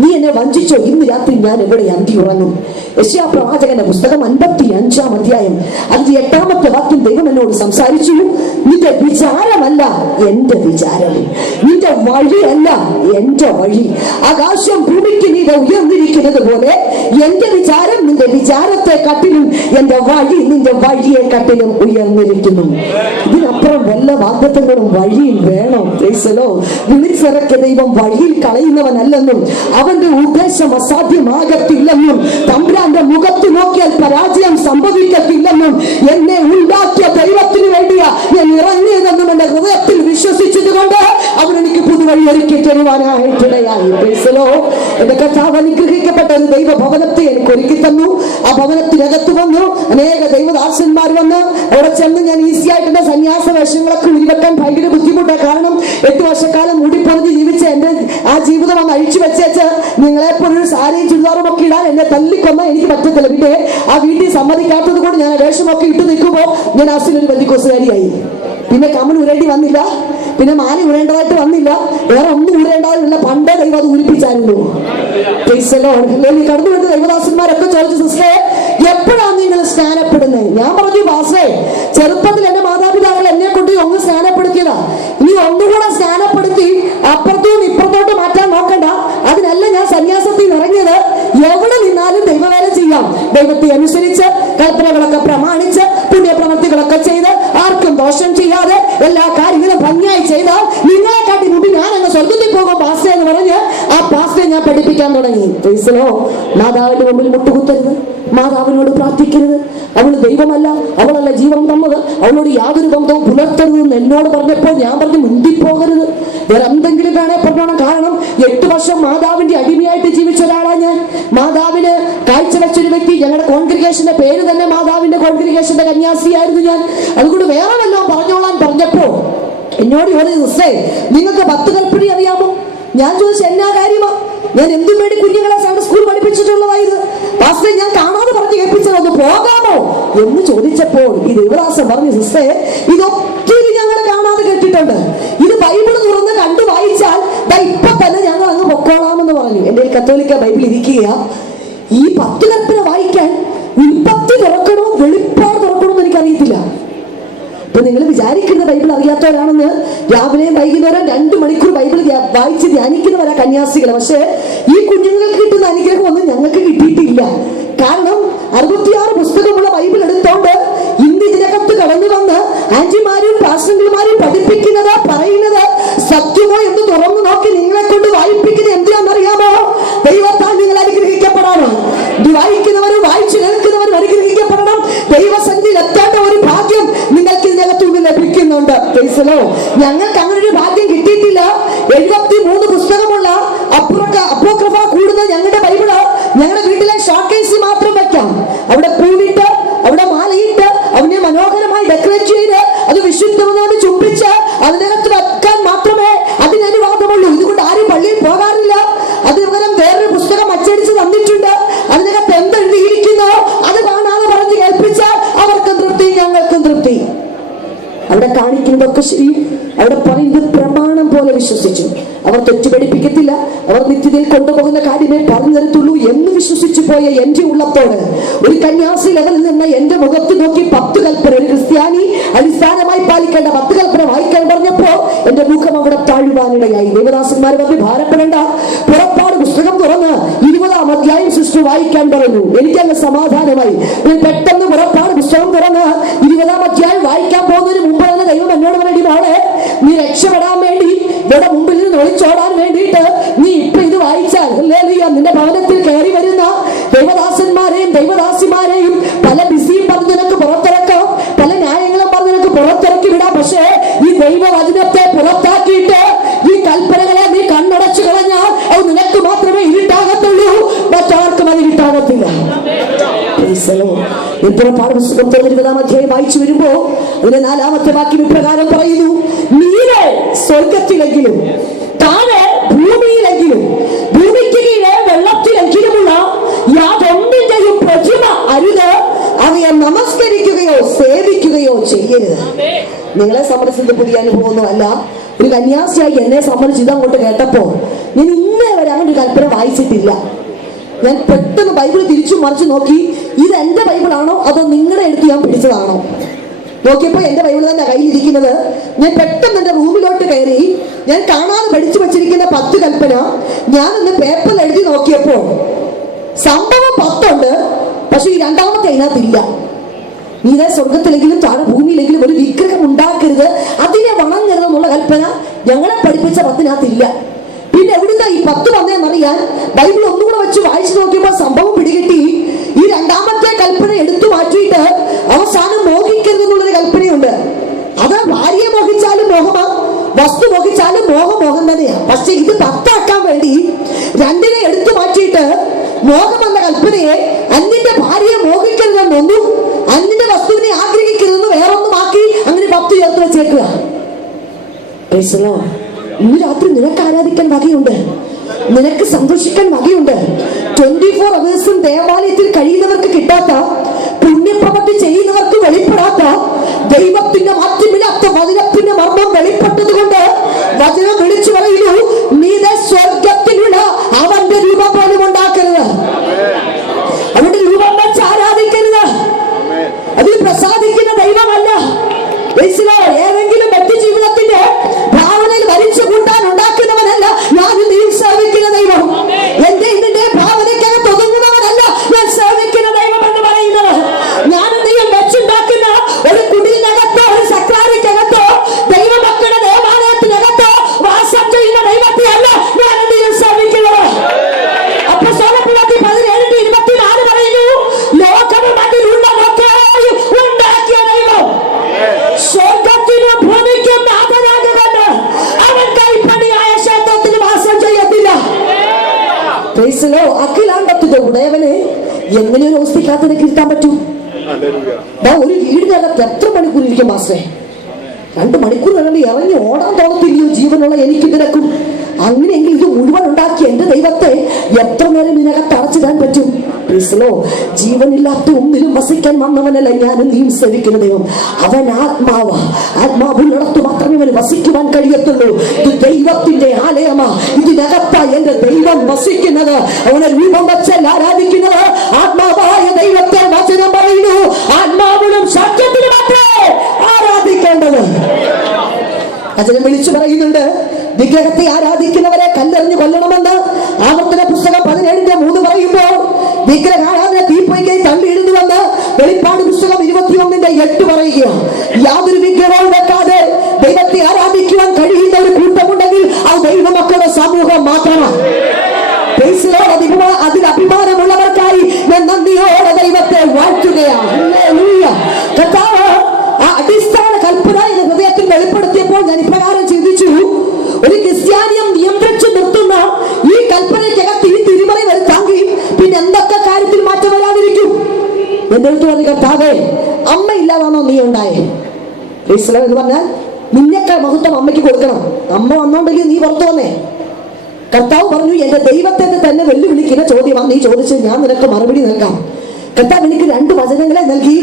നീ എന്നെ വഞ്ചിച്ചോ, ഇന്ന് രാത്രി ഞാൻ എവിടെ അന്തി ഉറങ്ങും. യെശയ്യാ പ്രവാചകന്റെ പുസ്തകം 55-ാം അധ്യായം 8-ാമത്തെ വാക്യം ദൈവം എന്നോട് സംസാരിച്ചു. നിന്റെ വിചാരമല്ല എന്റെ വിചാരം, നിന്റെ വഴിയല്ല എന്റെ വഴി. ആകാശം ഭൂമിക്ക് നീതെ ഉയർന്നിരിക്കുന്നത് പോലെ എന്റെ വിചാരം നിന്റെ വിചാരത്തെ കാട്ടിലും എന്റെ വഴി നിന്റെ വഴിയെ കാട്ടിലും ഉയർന്നിരിക്കുന്നു. ഇതിനപ്പുറം വല്ല വാഗ്ദത്തങ്ങളും വഴിയിൽ വേണോ? വിളിച്ചിറക്കിയ ദൈവം വഴിയിൽ കളയുന്നവനല്ലെന്നും അവന്റെ ഉദ്ദേശം അസാധ്യമാകത്തില്ലെന്നും തമ്പുരാന്റെ മുഖത്ത് നോക്കിയാൽ പരാജയം സംഭവിക്കത്തില്ലെന്നും എന്നെ ഉണ്ടാക്കിയ ദൈവത്തിന് വേണ്ടിയാ ഞാൻ ഇറങ്ങിയതെന്നും എന്റെ ഹൃദയത്തിൽ വിശ്വസിച്ചതുകൊണ്ട് അവൻ എനിക്ക് പുതുവഴി ഒരുക്കി തരുവാനായിട്ടിടയായി. എന്റെ കർത്താവ് അനുഗ്രഹിക്കപ്പെട്ട ഒരു ദൈവഭവനത്തെ എനിക്ക് ഒരുക്കി തന്നു. ആ ഭവനത്തിനകത്ത് വന്നു അനേക ദൈവദാസന്മാർ വന്ന് അവിടെ ചെന്ന് ഞാൻ ഈസി ആയിട്ട് എന്റെ സന്യാസ വേഷങ്ങളൊക്കെ ഉരുവെക്കാൻ ഭയങ്കര ബുദ്ധിമുട്ടാണ്. കാരണം 8 വർഷക്കാലം മൂടിപ്പൊളിഞ്ഞ് ജീവിച്ച എന്റെ ആ ജീവിതം ഒന്ന് അഴിച്ചു വെച്ചേച്ച് നിങ്ങളെപ്പോലൊരു സാരിയും ചുരിദാറും ഒക്കെ ഇടാൻ എന്നെ തല്ലിക്കൊന്ന എനിക്ക് പറ്റത്തില്ല. പിന്നെ ആ വീട്ടിൽ സമ്മതിക്കാത്തത് കൊണ്ട് ഞാൻ വേഷമൊക്കെ ഇട്ട് നിൽക്കുമ്പോൾ ഞാൻ അസിലൊരു ബന്ധിക്കോസുകാരിയായി. പിന്നെ കമൽ ഉരേണ്ടി വന്നില്ല, പിന്നെ മാല ഉരേണ്ടതായിട്ട് വന്നില്ല, വേറെ ഒന്നും ഉരേണ്ടതില്ല. പണ്ടേ ദൈവം അത് ഉരിപ്പിച്ചായിരുന്നു. കടന്നു വേണ്ട ദൈവദാസന്മാരൊക്കെ ചോദിച്ചു, സിസ്റ്ററെ എപ്പോഴാണ് നിങ്ങൾ സ്നാനപ്പെടുന്നത്? ഞാൻ പറഞ്ഞു, പാസ്റ്ററെ ചെറുപ്പത്തിൽ എന്റെ മാതാപിതാക്കൾ എന്നെ കൊണ്ട് ഒന്ന് സ്നാനപ്പെടുത്തിയതാ, ഇനി ഒന്നുകൂടെ സ്നാനപ്പെടുത്തി അപ്പുറത്തും ഇപ്പുറത്തോട്ട് മാറ്റാൻ നോക്കണ്ട. അതിനല്ല ഞാൻ സന്യാസത്തിൽ ഇറങ്ങിയത്. എവിടെ നിന്നാലും ദൈവവേല ചെയ്യാം, ദൈവത്തെ അനുസരിച്ച് കൽപ്പനകളൊക്കെ പ്രമാണിച്ച് പുണ്യപ്രവൃത്തികളൊക്കെ ചെയ്ത് ആർക്കും ദോഷം ചെയ്യാതെ എല്ലാ കാര്യങ്ങളും ഭംഗിയായി ചെയ്താൽ നിങ്ങളെ കാട്ടി മുമ്പ് ഞാൻ അങ്ങ് സ്വർഗത്തിൽ പോകും പാസ്റ്റേ എന്ന് പറഞ്ഞ് ആ പാസ്റ്റേ ഞാൻ പഠിപ്പിക്കാൻ തുടങ്ങി. മാതാവിന്റെ മുമ്പിൽ മുട്ടുകുത്തരുത്, മാതാവിനോട് പ്രാർത്ഥിക്കരുത്, അവൾ ദൈവമല്ല, അവളല്ല ജീവൻ തന്നത്, അവളോട് യാതൊരു ബന്ധവും പുലർത്തരുത് എന്ന് എന്നോട് പറഞ്ഞപ്പോൾ ഞാൻ പറഞ്ഞു, മുന്തിപ്പോകരുത്, വേറെ എന്തെങ്കിലും വേണേ പറഞ്ഞോണം. കാരണം 8 വർഷം മാതാവിന്റെ അടിമയായിട്ട് ജീവിച്ച ഒരാളാണ് ഞാൻ. മാതാവിന് കാഴ്ചവെച്ചൊരു വ്യക്തി. ഞങ്ങളുടെ കോൺഗ്രിഗേഷന്റെ പേര് തന്നെ മാതാവിന്റെ കോൺഗ്രിഗേഷന്റെ കന്യാസിയായിരുന്നു ഞാൻ. അതുകൊണ്ട് വേറെ വല്ലതും പറഞ്ഞോളാൻ പറഞ്ഞപ്പോ എന്നോട് ചോദിച്ചേ, നിങ്ങൾക്ക് 10 കൽപ്പന അറിയാമോ? ഞാൻ ചോദിച്ചു, എന്നാ കാര്യമാ? ഞാൻ എന്തും വേണ്ടി കുഞ്ഞുങ്ങളെ സൺഡേ സ്കൂൾ പഠിപ്പിച്ചിട്ടുള്ളതായത് പാസ്റ്റർ ഞാൻ കാണാതെ പറഞ്ഞു കേൾപ്പിച്ചതൊന്ന് പോകാമോ എന്ന് ചോദിച്ചപ്പോൾ ഈ ദേവദാസൻ പറഞ്ഞു, സിസ്റ്റേ ഇതൊത്തിരി ഞങ്ങൾ കാണാതെ കേട്ടിട്ടുണ്ട്, ഇത് ബൈബിൾ തുറന്ന് കണ്ടു വായിച്ചാൽ ഇപ്പൊ തന്നെ ഞങ്ങൾ അങ്ങ് പൊക്കോളാമെന്ന് പറഞ്ഞു. എന്റെ കത്തോലിക്ക ബൈബിൾ ഇരിക്കുക. ഈ 10 കൽപ്പന വായിക്കാൻ ഉൽപ്പത്തി തുറക്കണോ വെളിപ്പാട് തുറക്കണോ എന്ന് എനിക്കറിയത്തില്ല. അപ്പൊ നിങ്ങൾ വിചാരിക്കുന്ന ബൈബിൾ അറിയാത്തവരാണെന്ന്. രാവിലെയും വൈകുന്നേരം 2 മണിക്കൂർ ബൈബിൾ വായിച്ച് ധ്യാനിക്കുന്നവരാ കന്യാസികൾ. പക്ഷെ ഈ കുഞ്ഞുങ്ങൾക്ക് കിട്ടുന്ന അനുഗ്രഹം ഒന്നും ഞങ്ങൾക്ക് കിട്ടിയിട്ടില്ല. കാരണം 66 പുസ്തകമുള്ള ബൈബിൾ എടുത്തോണ്ട് ഇന്ന് ഇതിനകത്ത് കടന്നു വന്ന് ആന്റിമാരും പാസ്റ്റർമാരും പഠിപ്പിക്കുന്നത് പറയുന്നത് സത്യമോ എന്ന് തുറന്നു നോക്കി നിങ്ങളെ കൊണ്ട് വായിപ്പിക്കുന്നത് എന്തിനാണെന്നറിയാമോ? ദൈവത്താൽ നിങ്ങൾ അനുഗ്രഹിക്കപ്പെടാനോ. വായിക്കുന്നവരും വായിച്ചു കേൾക്കുന്നവരും അനുഗ്രഹിക്കപ്പെടണം. ദൈവസന്നിധിയിൽ എത്തേണ്ട ഒരു ഭാഗ്യം നിങ്ങൾക്ക് ഇതിനകത്തുനിന്ന് ലഭിക്കുന്നുണ്ട്. ഞങ്ങൾക്ക് അങ്ങനെ ഒരു ഭാഗ്യം കിട്ടിയിട്ടില്ല. 73 പുസ്തകമുള്ള അപ്പോക്രിഫ കൂടുന്ന ഞങ്ങളുടെ ബൈബിള് ഞങ്ങളുടെ വീട്ടിലെ ഷോക്കേസിൽ മാത്രം വെക്കാം. അവിടെ പൂവിട്ട്, അവിടെ മാലയിട്ട്, അതിനെ മനോഹരമായി ഡെക്കറേറ്റ് ചെയ്ത് അത് വിശുദ്ധതയോട് ചുംബിച്ച് അതിനകത്ത് വെക്കാൻ അവർ തെറ്റുപഠിപ്പിക്കത്തില്ല, അവർ നിത്യതയിൽ കൊണ്ടുപോകുന്ന കാര്യമേ പറഞ്ഞു തരത്തുള്ളൂ എന്ന് വിശ്വസിച്ചു പോയ എന്റെ ഉള്ളത്തോട് ഒരു കന്യാസി ലെവലിൽ നിന്ന് എന്റെ മുഖത്ത് നോക്കി 10 കൽപ്പന, ഒരു ക്രിസ്ത്യാനി അടിസ്ഥാനമായി പാലിക്കേണ്ട 10 കൽപ്പന വായിക്കാൻ പറഞ്ഞപ്പോ എന്റെ മുഖം അവിടെ താഴുവാനിടയായി. ദേവദാസന്മാർ പറഞ്ഞ് ഭാരപ്പെടേണ്ട, പുറപ്പാട് പുസ്തകം തുറന്ന് 20-ാം അധ്യായം സൃഷ്ടി വായിക്കാൻ പറഞ്ഞു. എനിക്കങ്ങ് സമാധാനമായി. ഞാൻ പെട്ടെന്ന് പുറപ്പാട് പുസ്തകം തുറന്ന് 20-ാം അധ്യായം വായിക്കാൻ പോകുന്നതിന് മുമ്പ് തന്നെ ദൈവം എന്നോട് പറയടി, മോളെ നീ രക്ഷപ്പെടാൻ വേണ്ടി ഇവിടെ മുമ്പിൽ നിന്ന് ഒളിച്ചോടാൻ വേണ്ടിയിട്ട് നീ ഇപ്പൊ ഇത് വായിച്ചാൽ നിന്റെ ഭവനത്തിൽ കയറി വരുന്ന ദൈവദാസന്മാരെയും ദൈവദാസിമാരെയും പല ബിസിയും പറഞ്ഞ് നിനക്ക് പുറത്തിറക്കാം, പല ന്യായങ്ങളും പറഞ്ഞ് നിനക്ക് പുറത്തിറക്കി വിടാം. പക്ഷേ ഈ ദൈവവചനത്തെ പുറത്താക്കിയിട്ട് ഈ കൽപ്പനകളെ നീ കണ്ണടച്ചു കളഞ്ഞാൽ അത് നിനക്ക് മാത്രമേ ഇരുട്ടാകത്തുള്ളൂ, മറ്റാർക്കും അത് ഇരുട്ടാകത്തില്ല. പുറപ്പാട് പുസ്തകം 20-ാം അധ്യായം വായിച്ചു വരുമ്പോ അതിന്റെ 4-ാമത്തെ വാക്യം ഇപ്രകാരം പറയുന്നു: നീരെ സ്വർഗത്തിലെങ്കിലും താഴെ ഭൂമിയിലെങ്കിലും ഭൂമിക്ക് കീഴെ വെള്ളത്തിലെങ്കിലുമുള്ള യാതൊന്നിന്റെയും പ്രതിമ അരുത്, അവയെ നമസ്കരിക്കുകയോ സേവിക്കുകയോ ചെയ്യരുത്. നിങ്ങളെ സംബന്ധിച്ചത് പുതിയ അനുഭവമൊന്നുമല്ല. ഒരു കന്യാസിയായി എന്നെ സംബന്ധിച്ച് ഇതങ്ങോട്ട് കേട്ടപ്പോ ഞാൻ ഇന്നേ വരെ അങ്ങനെ ഒരു കൽപ്പന വായിച്ചിട്ടില്ല. ഞാൻ പെട്ടെന്ന് ബൈബിൾ തിരിച്ചു മറിച്ച് നോക്കി, ഇത് എന്റെ ബൈബിളാണോ അതോ നിങ്ങളുടെ എടുത്ത് ഞാൻ പിടിച്ചതാണോ നോക്കിയപ്പോ എന്റെ ബൈബിൾ തന്നെ കയ്യിലിരിക്കുന്നത്. ഞാൻ പെട്ടെന്ന് എന്റെ റൂമിലോട്ട് കയറി ഞാൻ കാണാതെ പഠിച്ചു വെച്ചിരിക്കുന്ന 10 കൽപ്പന ഞാനൊന്ന് പേപ്പറിൽ എഴുതി നോക്കിയപ്പോ സംഭവം 10 ഉണ്ട്, പക്ഷെ ഈ 2-ാമത്തെ അതിനകത്തില്ല. നീതെ സ്വർഗത്തിലെങ്കിലും താഴെ ഭൂമിയിലെങ്കിലും ഒരു വിഗ്രഹം ഉണ്ടാക്കരുത്, അതിനെ വണങ്ങരുത് എന്നുള്ള കൽപ്പന ഞങ്ങളെ പഠിപ്പിച്ച 10-നകത്തില്ല. പിന്നെ എവിടുന്ന ഈ 10 വന്നതെന്നറിയാൻ ബൈബിൾ ഒന്നുകൂടെ വെച്ച് വായിച്ചു നോക്കിയപ്പോൾ സംഭവം പിടികിട്ടി. ഈ 2-ാമത്തെ കൽപ്പന എടുത്തു മാറ്റിയിട്ട് അവസാനം മോഹിക്കരുത് എന്നുള്ളൊരു കൽപ്പനയുണ്ട്. അത് ഭാര്യയെ മോഹിച്ചാലും മോഹമാ, വസ്തു മോഹിച്ചാലും മോഹം തന്നെയാ. പക്ഷെ ഇത് 10 ആക്കാൻ വേണ്ടി 2-നെ എടുത്തു മാറ്റിയിട്ട് മോഹം എന്ന കൽപ്പനയെ അന്യന്റെ ഭാര്യയെ മോഹിക്കരുതെന്നൊന്നും അന്യന്റെ വസ്തുവിനെ ആഗ്രഹിക്കരുതെന്ന് വേറൊന്നും ആക്കി അങ്ങനെ 10 ചേർത്ത് വെച്ചേക്കുക. ഇന്ന് രാത്രി നിനക്ക് ആരാധിക്കാൻ വകയുണ്ട്, നിനക്ക് സന്തോഷിക്കാൻ വകയുണ്ട്. 24 അവേഴ്സും ദേവാലയത്തിൽ കഴിയുന്നവർക്ക് കിട്ടാത്ത, പുണ്യപ്രവൃത്തി ചെയ്യുന്നവർക്ക് വെളിപ്പെടാത്ത, ദൈവത്തിന്റെ മാറ്റമില്ലാത്ത വചനത്തിന്റെ മർമ്മം വെളിപ്പെട്ടത് കൊണ്ട് വചനം വിളിച്ചു പറയുന്നു: നീതെ സ്വർഗത്തിലുള്ള അവന്റെ രൂപം പോലും ഉണ്ടാക്കരുത്, അവന്റെ രൂപം വെച്ച് ആരാധിക്കരുത്. അതിൽ പ്രസാദിക്കുന്ന ദൈവമല്ല. ഏതെങ്കിലും വ്യക്തി ജീവിതത്തിന്റെ ഭാവനയിൽ വരിച്ചു കൂട്ടാൻ ഉണ്ടാക്കുന്നവനല്ല ഞാൻ നീയും സേവിക്കുന്ന ദൈവം. എന്റെ ഇതിന്റെ ഭാവനയ്ക്കകത്ത് ഒതുങ്ങുന്നവനല്ല ഞാൻ സേവിക്കുന്ന ദൈവം എന്ന് പറയുന്നത്. ഞാനും നീയും വെച്ചുണ്ടാക്കുന്ന ഒരു കുടിലിനകത്തോ ഒരു സക്രാരിക്കകത്തോ ദൈവമക്കളുടെ ദേവാലയത്തിനകത്തോ വാസം ചെയ്യുന്ന ദൈവത്തെയല്ല ഞാനും നീയും സേവിക്കുന്നത്. അപ്പൊ സോളപ്രവൃത്തി 17:24 പറയുന്നു: ലോകവും അതിലുള്ളതൊക്കെ ഉണ്ടാക്കിയ ദൈവം സ്വർഗത്തിനും ഭൂമിക്കും നാഥനാകുകൊണ്ട് അവൻ കൈപ്പണിയായ ക്ഷേത്രത്തിന് വാസം ചെയ്യത്തില്ല. അഖിലാണ്ടത്തിന്റെ ഉടയവനെ എങ്ങനെ ഒരു അവസ്ഥയ്ക്കകത്ത് കിട്ടാൻ പറ്റും? ഒരു വീടിനകത്ത് എത്ര മണിക്കൂർ ഇരിക്കും മാസ്റ്റേ? 2 മണിക്കൂർ വേണ്ടി ഇറങ്ങി ഓടാൻ തോന്നത്തില്ലയോ ജീവനുള്ള എനിക്ക് നിനക്കും? അങ്ങനെയെങ്കിൽ ഇത് മുഴുവൻ ഉണ്ടാക്കി എന്റെ ദൈവത്തെ എത്ര നേരം ഇതിനകത്ത് അടച്ചിടാൻ പറ്റും? ജീവനില്ലാത്ത ഒന്നിലും വസിക്കാൻ വന്നവനല്ല ഞാനും നീയും സേവിക്കുന്ന ദൈവം. അവൻ ആത്മാവാ, ആത്മാവുള്ളിടത്ത് മാത്രമേ അവന് വസിക്കുവാൻ കഴിയത്തുള്ളൂ. ഇത് ദൈവത്തിന്റെ ആലയമാ, ഇതിനകത്താ എന്റെ ദൈവം വസിക്കുന്നത്. അവനെ രൂപം വെച്ചല്ല ആരാധിക്കുന്നത്, ആത്മാവായ ദൈവത്തെ വചനം പറയുന്നു ആത്മാവിലും സത്യത്തിലും മാത്രമേ ആരാധിക്കേണ്ടത്. വചനം വിളിച്ചു പറയുന്നുണ്ട്: വിഗ്രഹത്തെ ആരാധിക്കുന്നവരെ കല്ലെറിഞ്ഞു കൊല്ലണമെന്ന് ആവർത്തന പുസ്തകം 17:3 പറയുമ്പോൾ വിഗ്രഹാരാധന തീപ്പൊയ്കയിൽ തള്ളിയിടുന്നുവെന്ന് വെളിപ്പാട് പുസ്തകം 21:8 പറയുക. യാതൊരു വിഗ്രഹവും വെക്കാതെ ദൈവത്തെ ആരാധിക്കുവാൻ കഴിയുന്ന ഒരു കൂട്ടമുണ്ടെങ്കിൽ അത് ദൈവമക്കളുടെ സമൂഹം മാത്രമാണ്. അതിൽ അഭിമാനമുള്ളവർക്കായി ഞാൻ നന്ദിയോടെ ദൈവത്തെ വാഴ്ത്തുകയാണ്. ആ അടിസ്ഥാന കൽപ്പന എന്ന ഹൃദയത്തിൽ വെളിപ്പെടുത്തിയപ്പോൾ ഞാൻ ഇപ്രകാരം ചിന്തിച്ചു: ഒരു ക്രിസ്ത്യാനിയം നിയന്ത്രിച്ചു നിർത്തുന്ന ഈ കൽപ്പനയ്ക്കകത്ത് ഈ തിരിമറി വരുത്താമെങ്കിൽ പിന്നെ എന്തൊക്കെ കാര്യത്തിൽ മാറ്റം വരാതിരിക്കും? എന്റെ അടുത്ത് പറഞ്ഞു: കർത്താവേ, അമ്മ ഇല്ലാതാണോ നീ ഉണ്ടായേ? എന്ന് പറഞ്ഞാൽ നിന്നെക്കാൾ മഹത്വം അമ്മയ്ക്ക് കൊടുക്കണം. അമ്മ വന്നോണ്ടെങ്കിൽ നീ പുറത്തു വന്നേ. കർത്താവ് പറഞ്ഞു: എന്റെ ദൈവത്തെ തന്നെ വെല്ലുവിളിക്കുന്ന ചോദ്യമാണ് നീ ചോദിച്ചത്, ഞാൻ നിനക്ക് മറുപടി നൽകാം. കർത്താവ് എനിക്ക് 2 വചനങ്ങളെ നൽകി.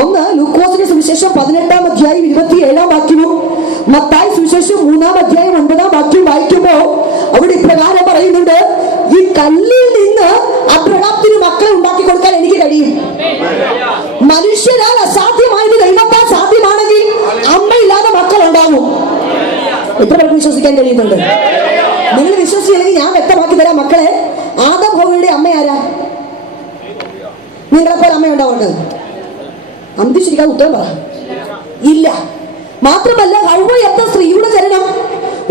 ഒന്ന് ലൂക്കോസിന്റെ സുവിശേഷം 18-ാം അധ്യായം 27-ാം വാക്യവും മത്തായി സുവിശേഷം 3-ാം അധ്യായം 9-ാം വാക്യവും വായിക്കുമ്പോൾ കല്ലിൽ നിന്ന് അബ്രഹാത്തിന് മക്കളെ ഉണ്ടാക്കി കൊടുക്കാൻ എനിക്ക് കഴിയും. മനുഷ്യരാൽ അസാധ്യമായത് ദൈവത്താൽ സാധ്യമാണെങ്കിൽ അമ്മയില്ലാതെ മക്കൾ ഉണ്ടാവും. എത്ര പേർക്ക് വിശ്വസിക്കാൻ കഴിയുന്നുണ്ട്? നിങ്ങൾ വിശ്വസിച്ചില്ലെങ്കിൽ ഞാൻ വ്യക്തമാക്കി തരാം മക്കളെ. ആദം ഹവ്വയുടെ അമ്മ ആരാ? നിങ്ങളെ പോലെ അമ്മ ഉണ്ടാവുണ്ട്? അന്തിച്ചിരിക്കാൻ ഉത്തരം പറ. ഇല്ല. മാത്രമല്ല ഹവ്വ എന്ന സ്ത്രീയുടെ ജനനം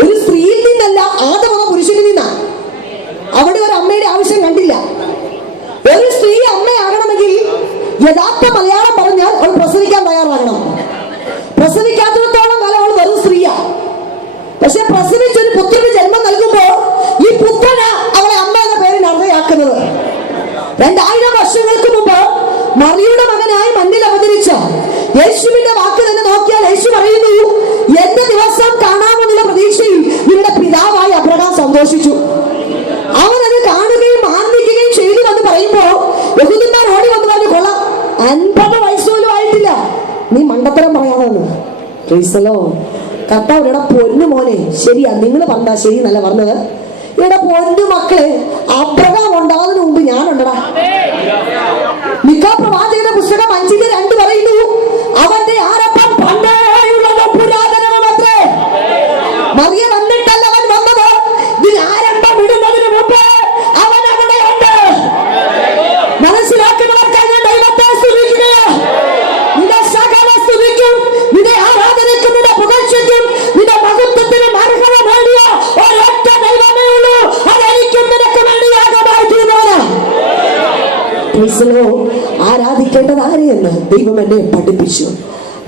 ഒരു സ്ത്രീയിൽ നിന്നല്ല, ആദം എന്ന പുരുഷനിൽ നിന്നാണ്. അവിടെ ഒരു അമ്മയുടെ ആവശ്യം കണ്ടില്ല. ഒരു സ്ത്രീ അമ്മയാകണമെങ്കിൽ യഥാർത്ഥ മലയാളം പറഞ്ഞാൽ അവൾ പ്രസവിക്കാൻ തയ്യാറാകണം. പ്രസവിക്കാത്തിടത്തോളം കാലം അവൾ വെറും സ്ത്രീയാ. പക്ഷെ പ്രസവിച്ചൊരു പുത്രന് ജന്മം നൽകുമ്പോ ഈ പുത്രന് അവളെ അമ്മ എന്ന പേരിൽ അർഹയാക്കുന്നത്. 2000 വർഷങ്ങൾക്ക് മുമ്പ് മറിയുടെ മകനായി മണ്ണിൽ അവതരിച്ച യേശുവിന്റെ വാക്ക് തന്നെ നോക്കിയാൽ യേശു പറയുന്നു, എന്റെ ദിവസം കാണാമെന്നുള്ള പ്രതീക്ഷയിൽ നിങ്ങളുടെ പിതാവായ അബ്രഹാം സന്തോഷിച്ചു. അവനത് കാണുകയും ആനന്ദിക്കുകയും ചെയ്തു എന്ന് പറയുമ്പോ യഹൂദന്മാർ ഓടി വന്ന് പറഞ്ഞു, കൊള്ളാം, 50 വയസ്സുപോലും ആയിട്ടില്ല, നീ മണ്ടത്തരം പറയാമെന്ന്. കർത്താവിനോட പൊന്നു മോനെ, ശരിയാ നിങ്ങൾ പറഞ്ഞാ ശരി നല്ല പറഞ്ഞത്. ഇവിടെ പൊന്നു മക്കളെ, അബ്രഹാം ഉണ്ടാകുന്നതിന് മുമ്പ് ഞാനുണ്ടടാ. മിക്കാ പ്രവാചകന്റെ പുസ്തകം 5:2 പറയുന്നു, അവന്റെ ആരപ്പം പണ്ടേയുള്ളത് പുരാതനമത്രേ. മറിയ വന്നിട്ടല്ല അവൻ വന്നത്, ഇതിന് ആരംഭം ഇടുന്നതിന് മുമ്പ് അവൻ അവിടെ ഉണ്ട്. മനസ്സിലാക്കുന്നവർക്കായി ഞാൻ ദൈവത്തെ സ്തുതിക്കുകയാ. നിന്റെ സകല സ്തുതിക്കും, നിന്റെ ആരാധനയ്ക്കും, നിന്റെ പുകഴ്ചയ്ക്കും, നിന്റെ മഹത്വത്തിനും അർഹത നേടിയ ഒരൊറ്റ ദൈവമേ ഉള്ളൂ. അതെനിക്കും നിനക്ക് വേണ്ടി യാഗമായി തീർന്നവനാ. ആരാധിക്കേണ്ടത് ആരെയെന്ന് ദൈവം എന്നെ പഠിപ്പിച്ചു.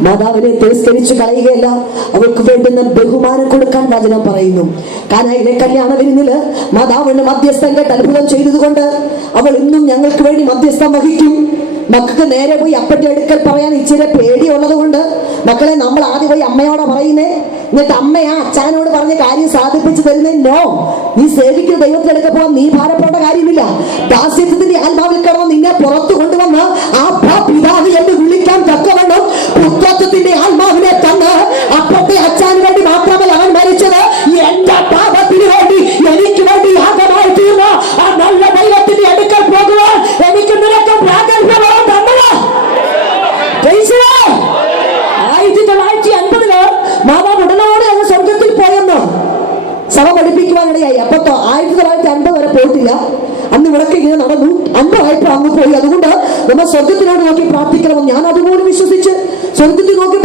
മാതാവിനെ തിരസ്കരിച്ചു കളയുകയല്ല, അവൾക്ക് വേണ്ടുന്ന ബഹുമാനം കൊടുക്കാൻ വചനം പറയുന്നു. കാനായിലെ കല്യാണ വിരുന്നില് മാതാവിന് മധ്യസ്ഥം കേട്ട് അത്ഭുതം ചെയ്തതുകൊണ്ട് അവൾ ഇന്നും ഞങ്ങൾക്ക് വേണ്ടി മധ്യസ്ഥം വഹിക്കും. മക്കൾക്ക് നേരെ പോയി അപ്പന്റെ അടുക്കൽ പറയാൻ ഇച്ചിരി പേടിയുള്ളത് കൊണ്ട് മക്കളെ നമ്മൾ ആദ്യം പോയി അമ്മയോടെ പറയുന്നേ, എന്നിട്ട് അമ്മയാ അച്ഛനോട് പറഞ്ഞ കാര്യം സാധിപ്പിച്ചു തരുന്നേ. നോ, നീ സേവിക്കുന്ന ദൈവത്തിനടുക്ക പോകാൻ നീ ഭാരപ്പെടേണ്ട കാര്യമില്ല. ദാസ്യത്തിന്റെ ആത്മാവിൽ കിടന്ന് നിന്നെ പുറത്തു കൊണ്ടുവന്ന് ആ പിതാവ് എന്ന് വിളിക്കാൻ തക്കവണ്ണം പുത്രത്വത്തിന്റെ ആത്മാവിനെ തന്ന് അപ്പത്തെ അച്ഛന് വേണ്ടി മാത്രമല്ല അവൻ മരിച്ചത്, എന്റെ പാപത്തിന് വേണ്ടി എനിക്ക് വേണ്ടി യാഗമായി തീർന്ന ആ നല്ല ദൈവത്തിന്റെ അടുക്കൽ പോകുവാൻ എനിക്ക് നിനക്ക് പ്രാഗൽഭ്യം തന്നത്. 1950 മാതാവ് ഉടനോടെ അങ്ങ് സ്വർഗത്തിൽ പോയെന്ന് സഭ പഠിപ്പിക്കുവാനിടയായി. അപ്പൊ 1950 വരെ പോയിട്ടില്ല. അന്ന് ഇവിടൊക്കെ ഇങ്ങനെ നടന്നു. 50 അങ്ങ് പോയി. അതുകൊണ്ട് നമ്മൾ സ്വർഗത്തിനോട് നോക്കി പ്രാർത്ഥിക്കണം. ഞാൻ അതുപോലെ വിശ്വസിച്ച് സ്വർഗത്തിൽ നോക്കി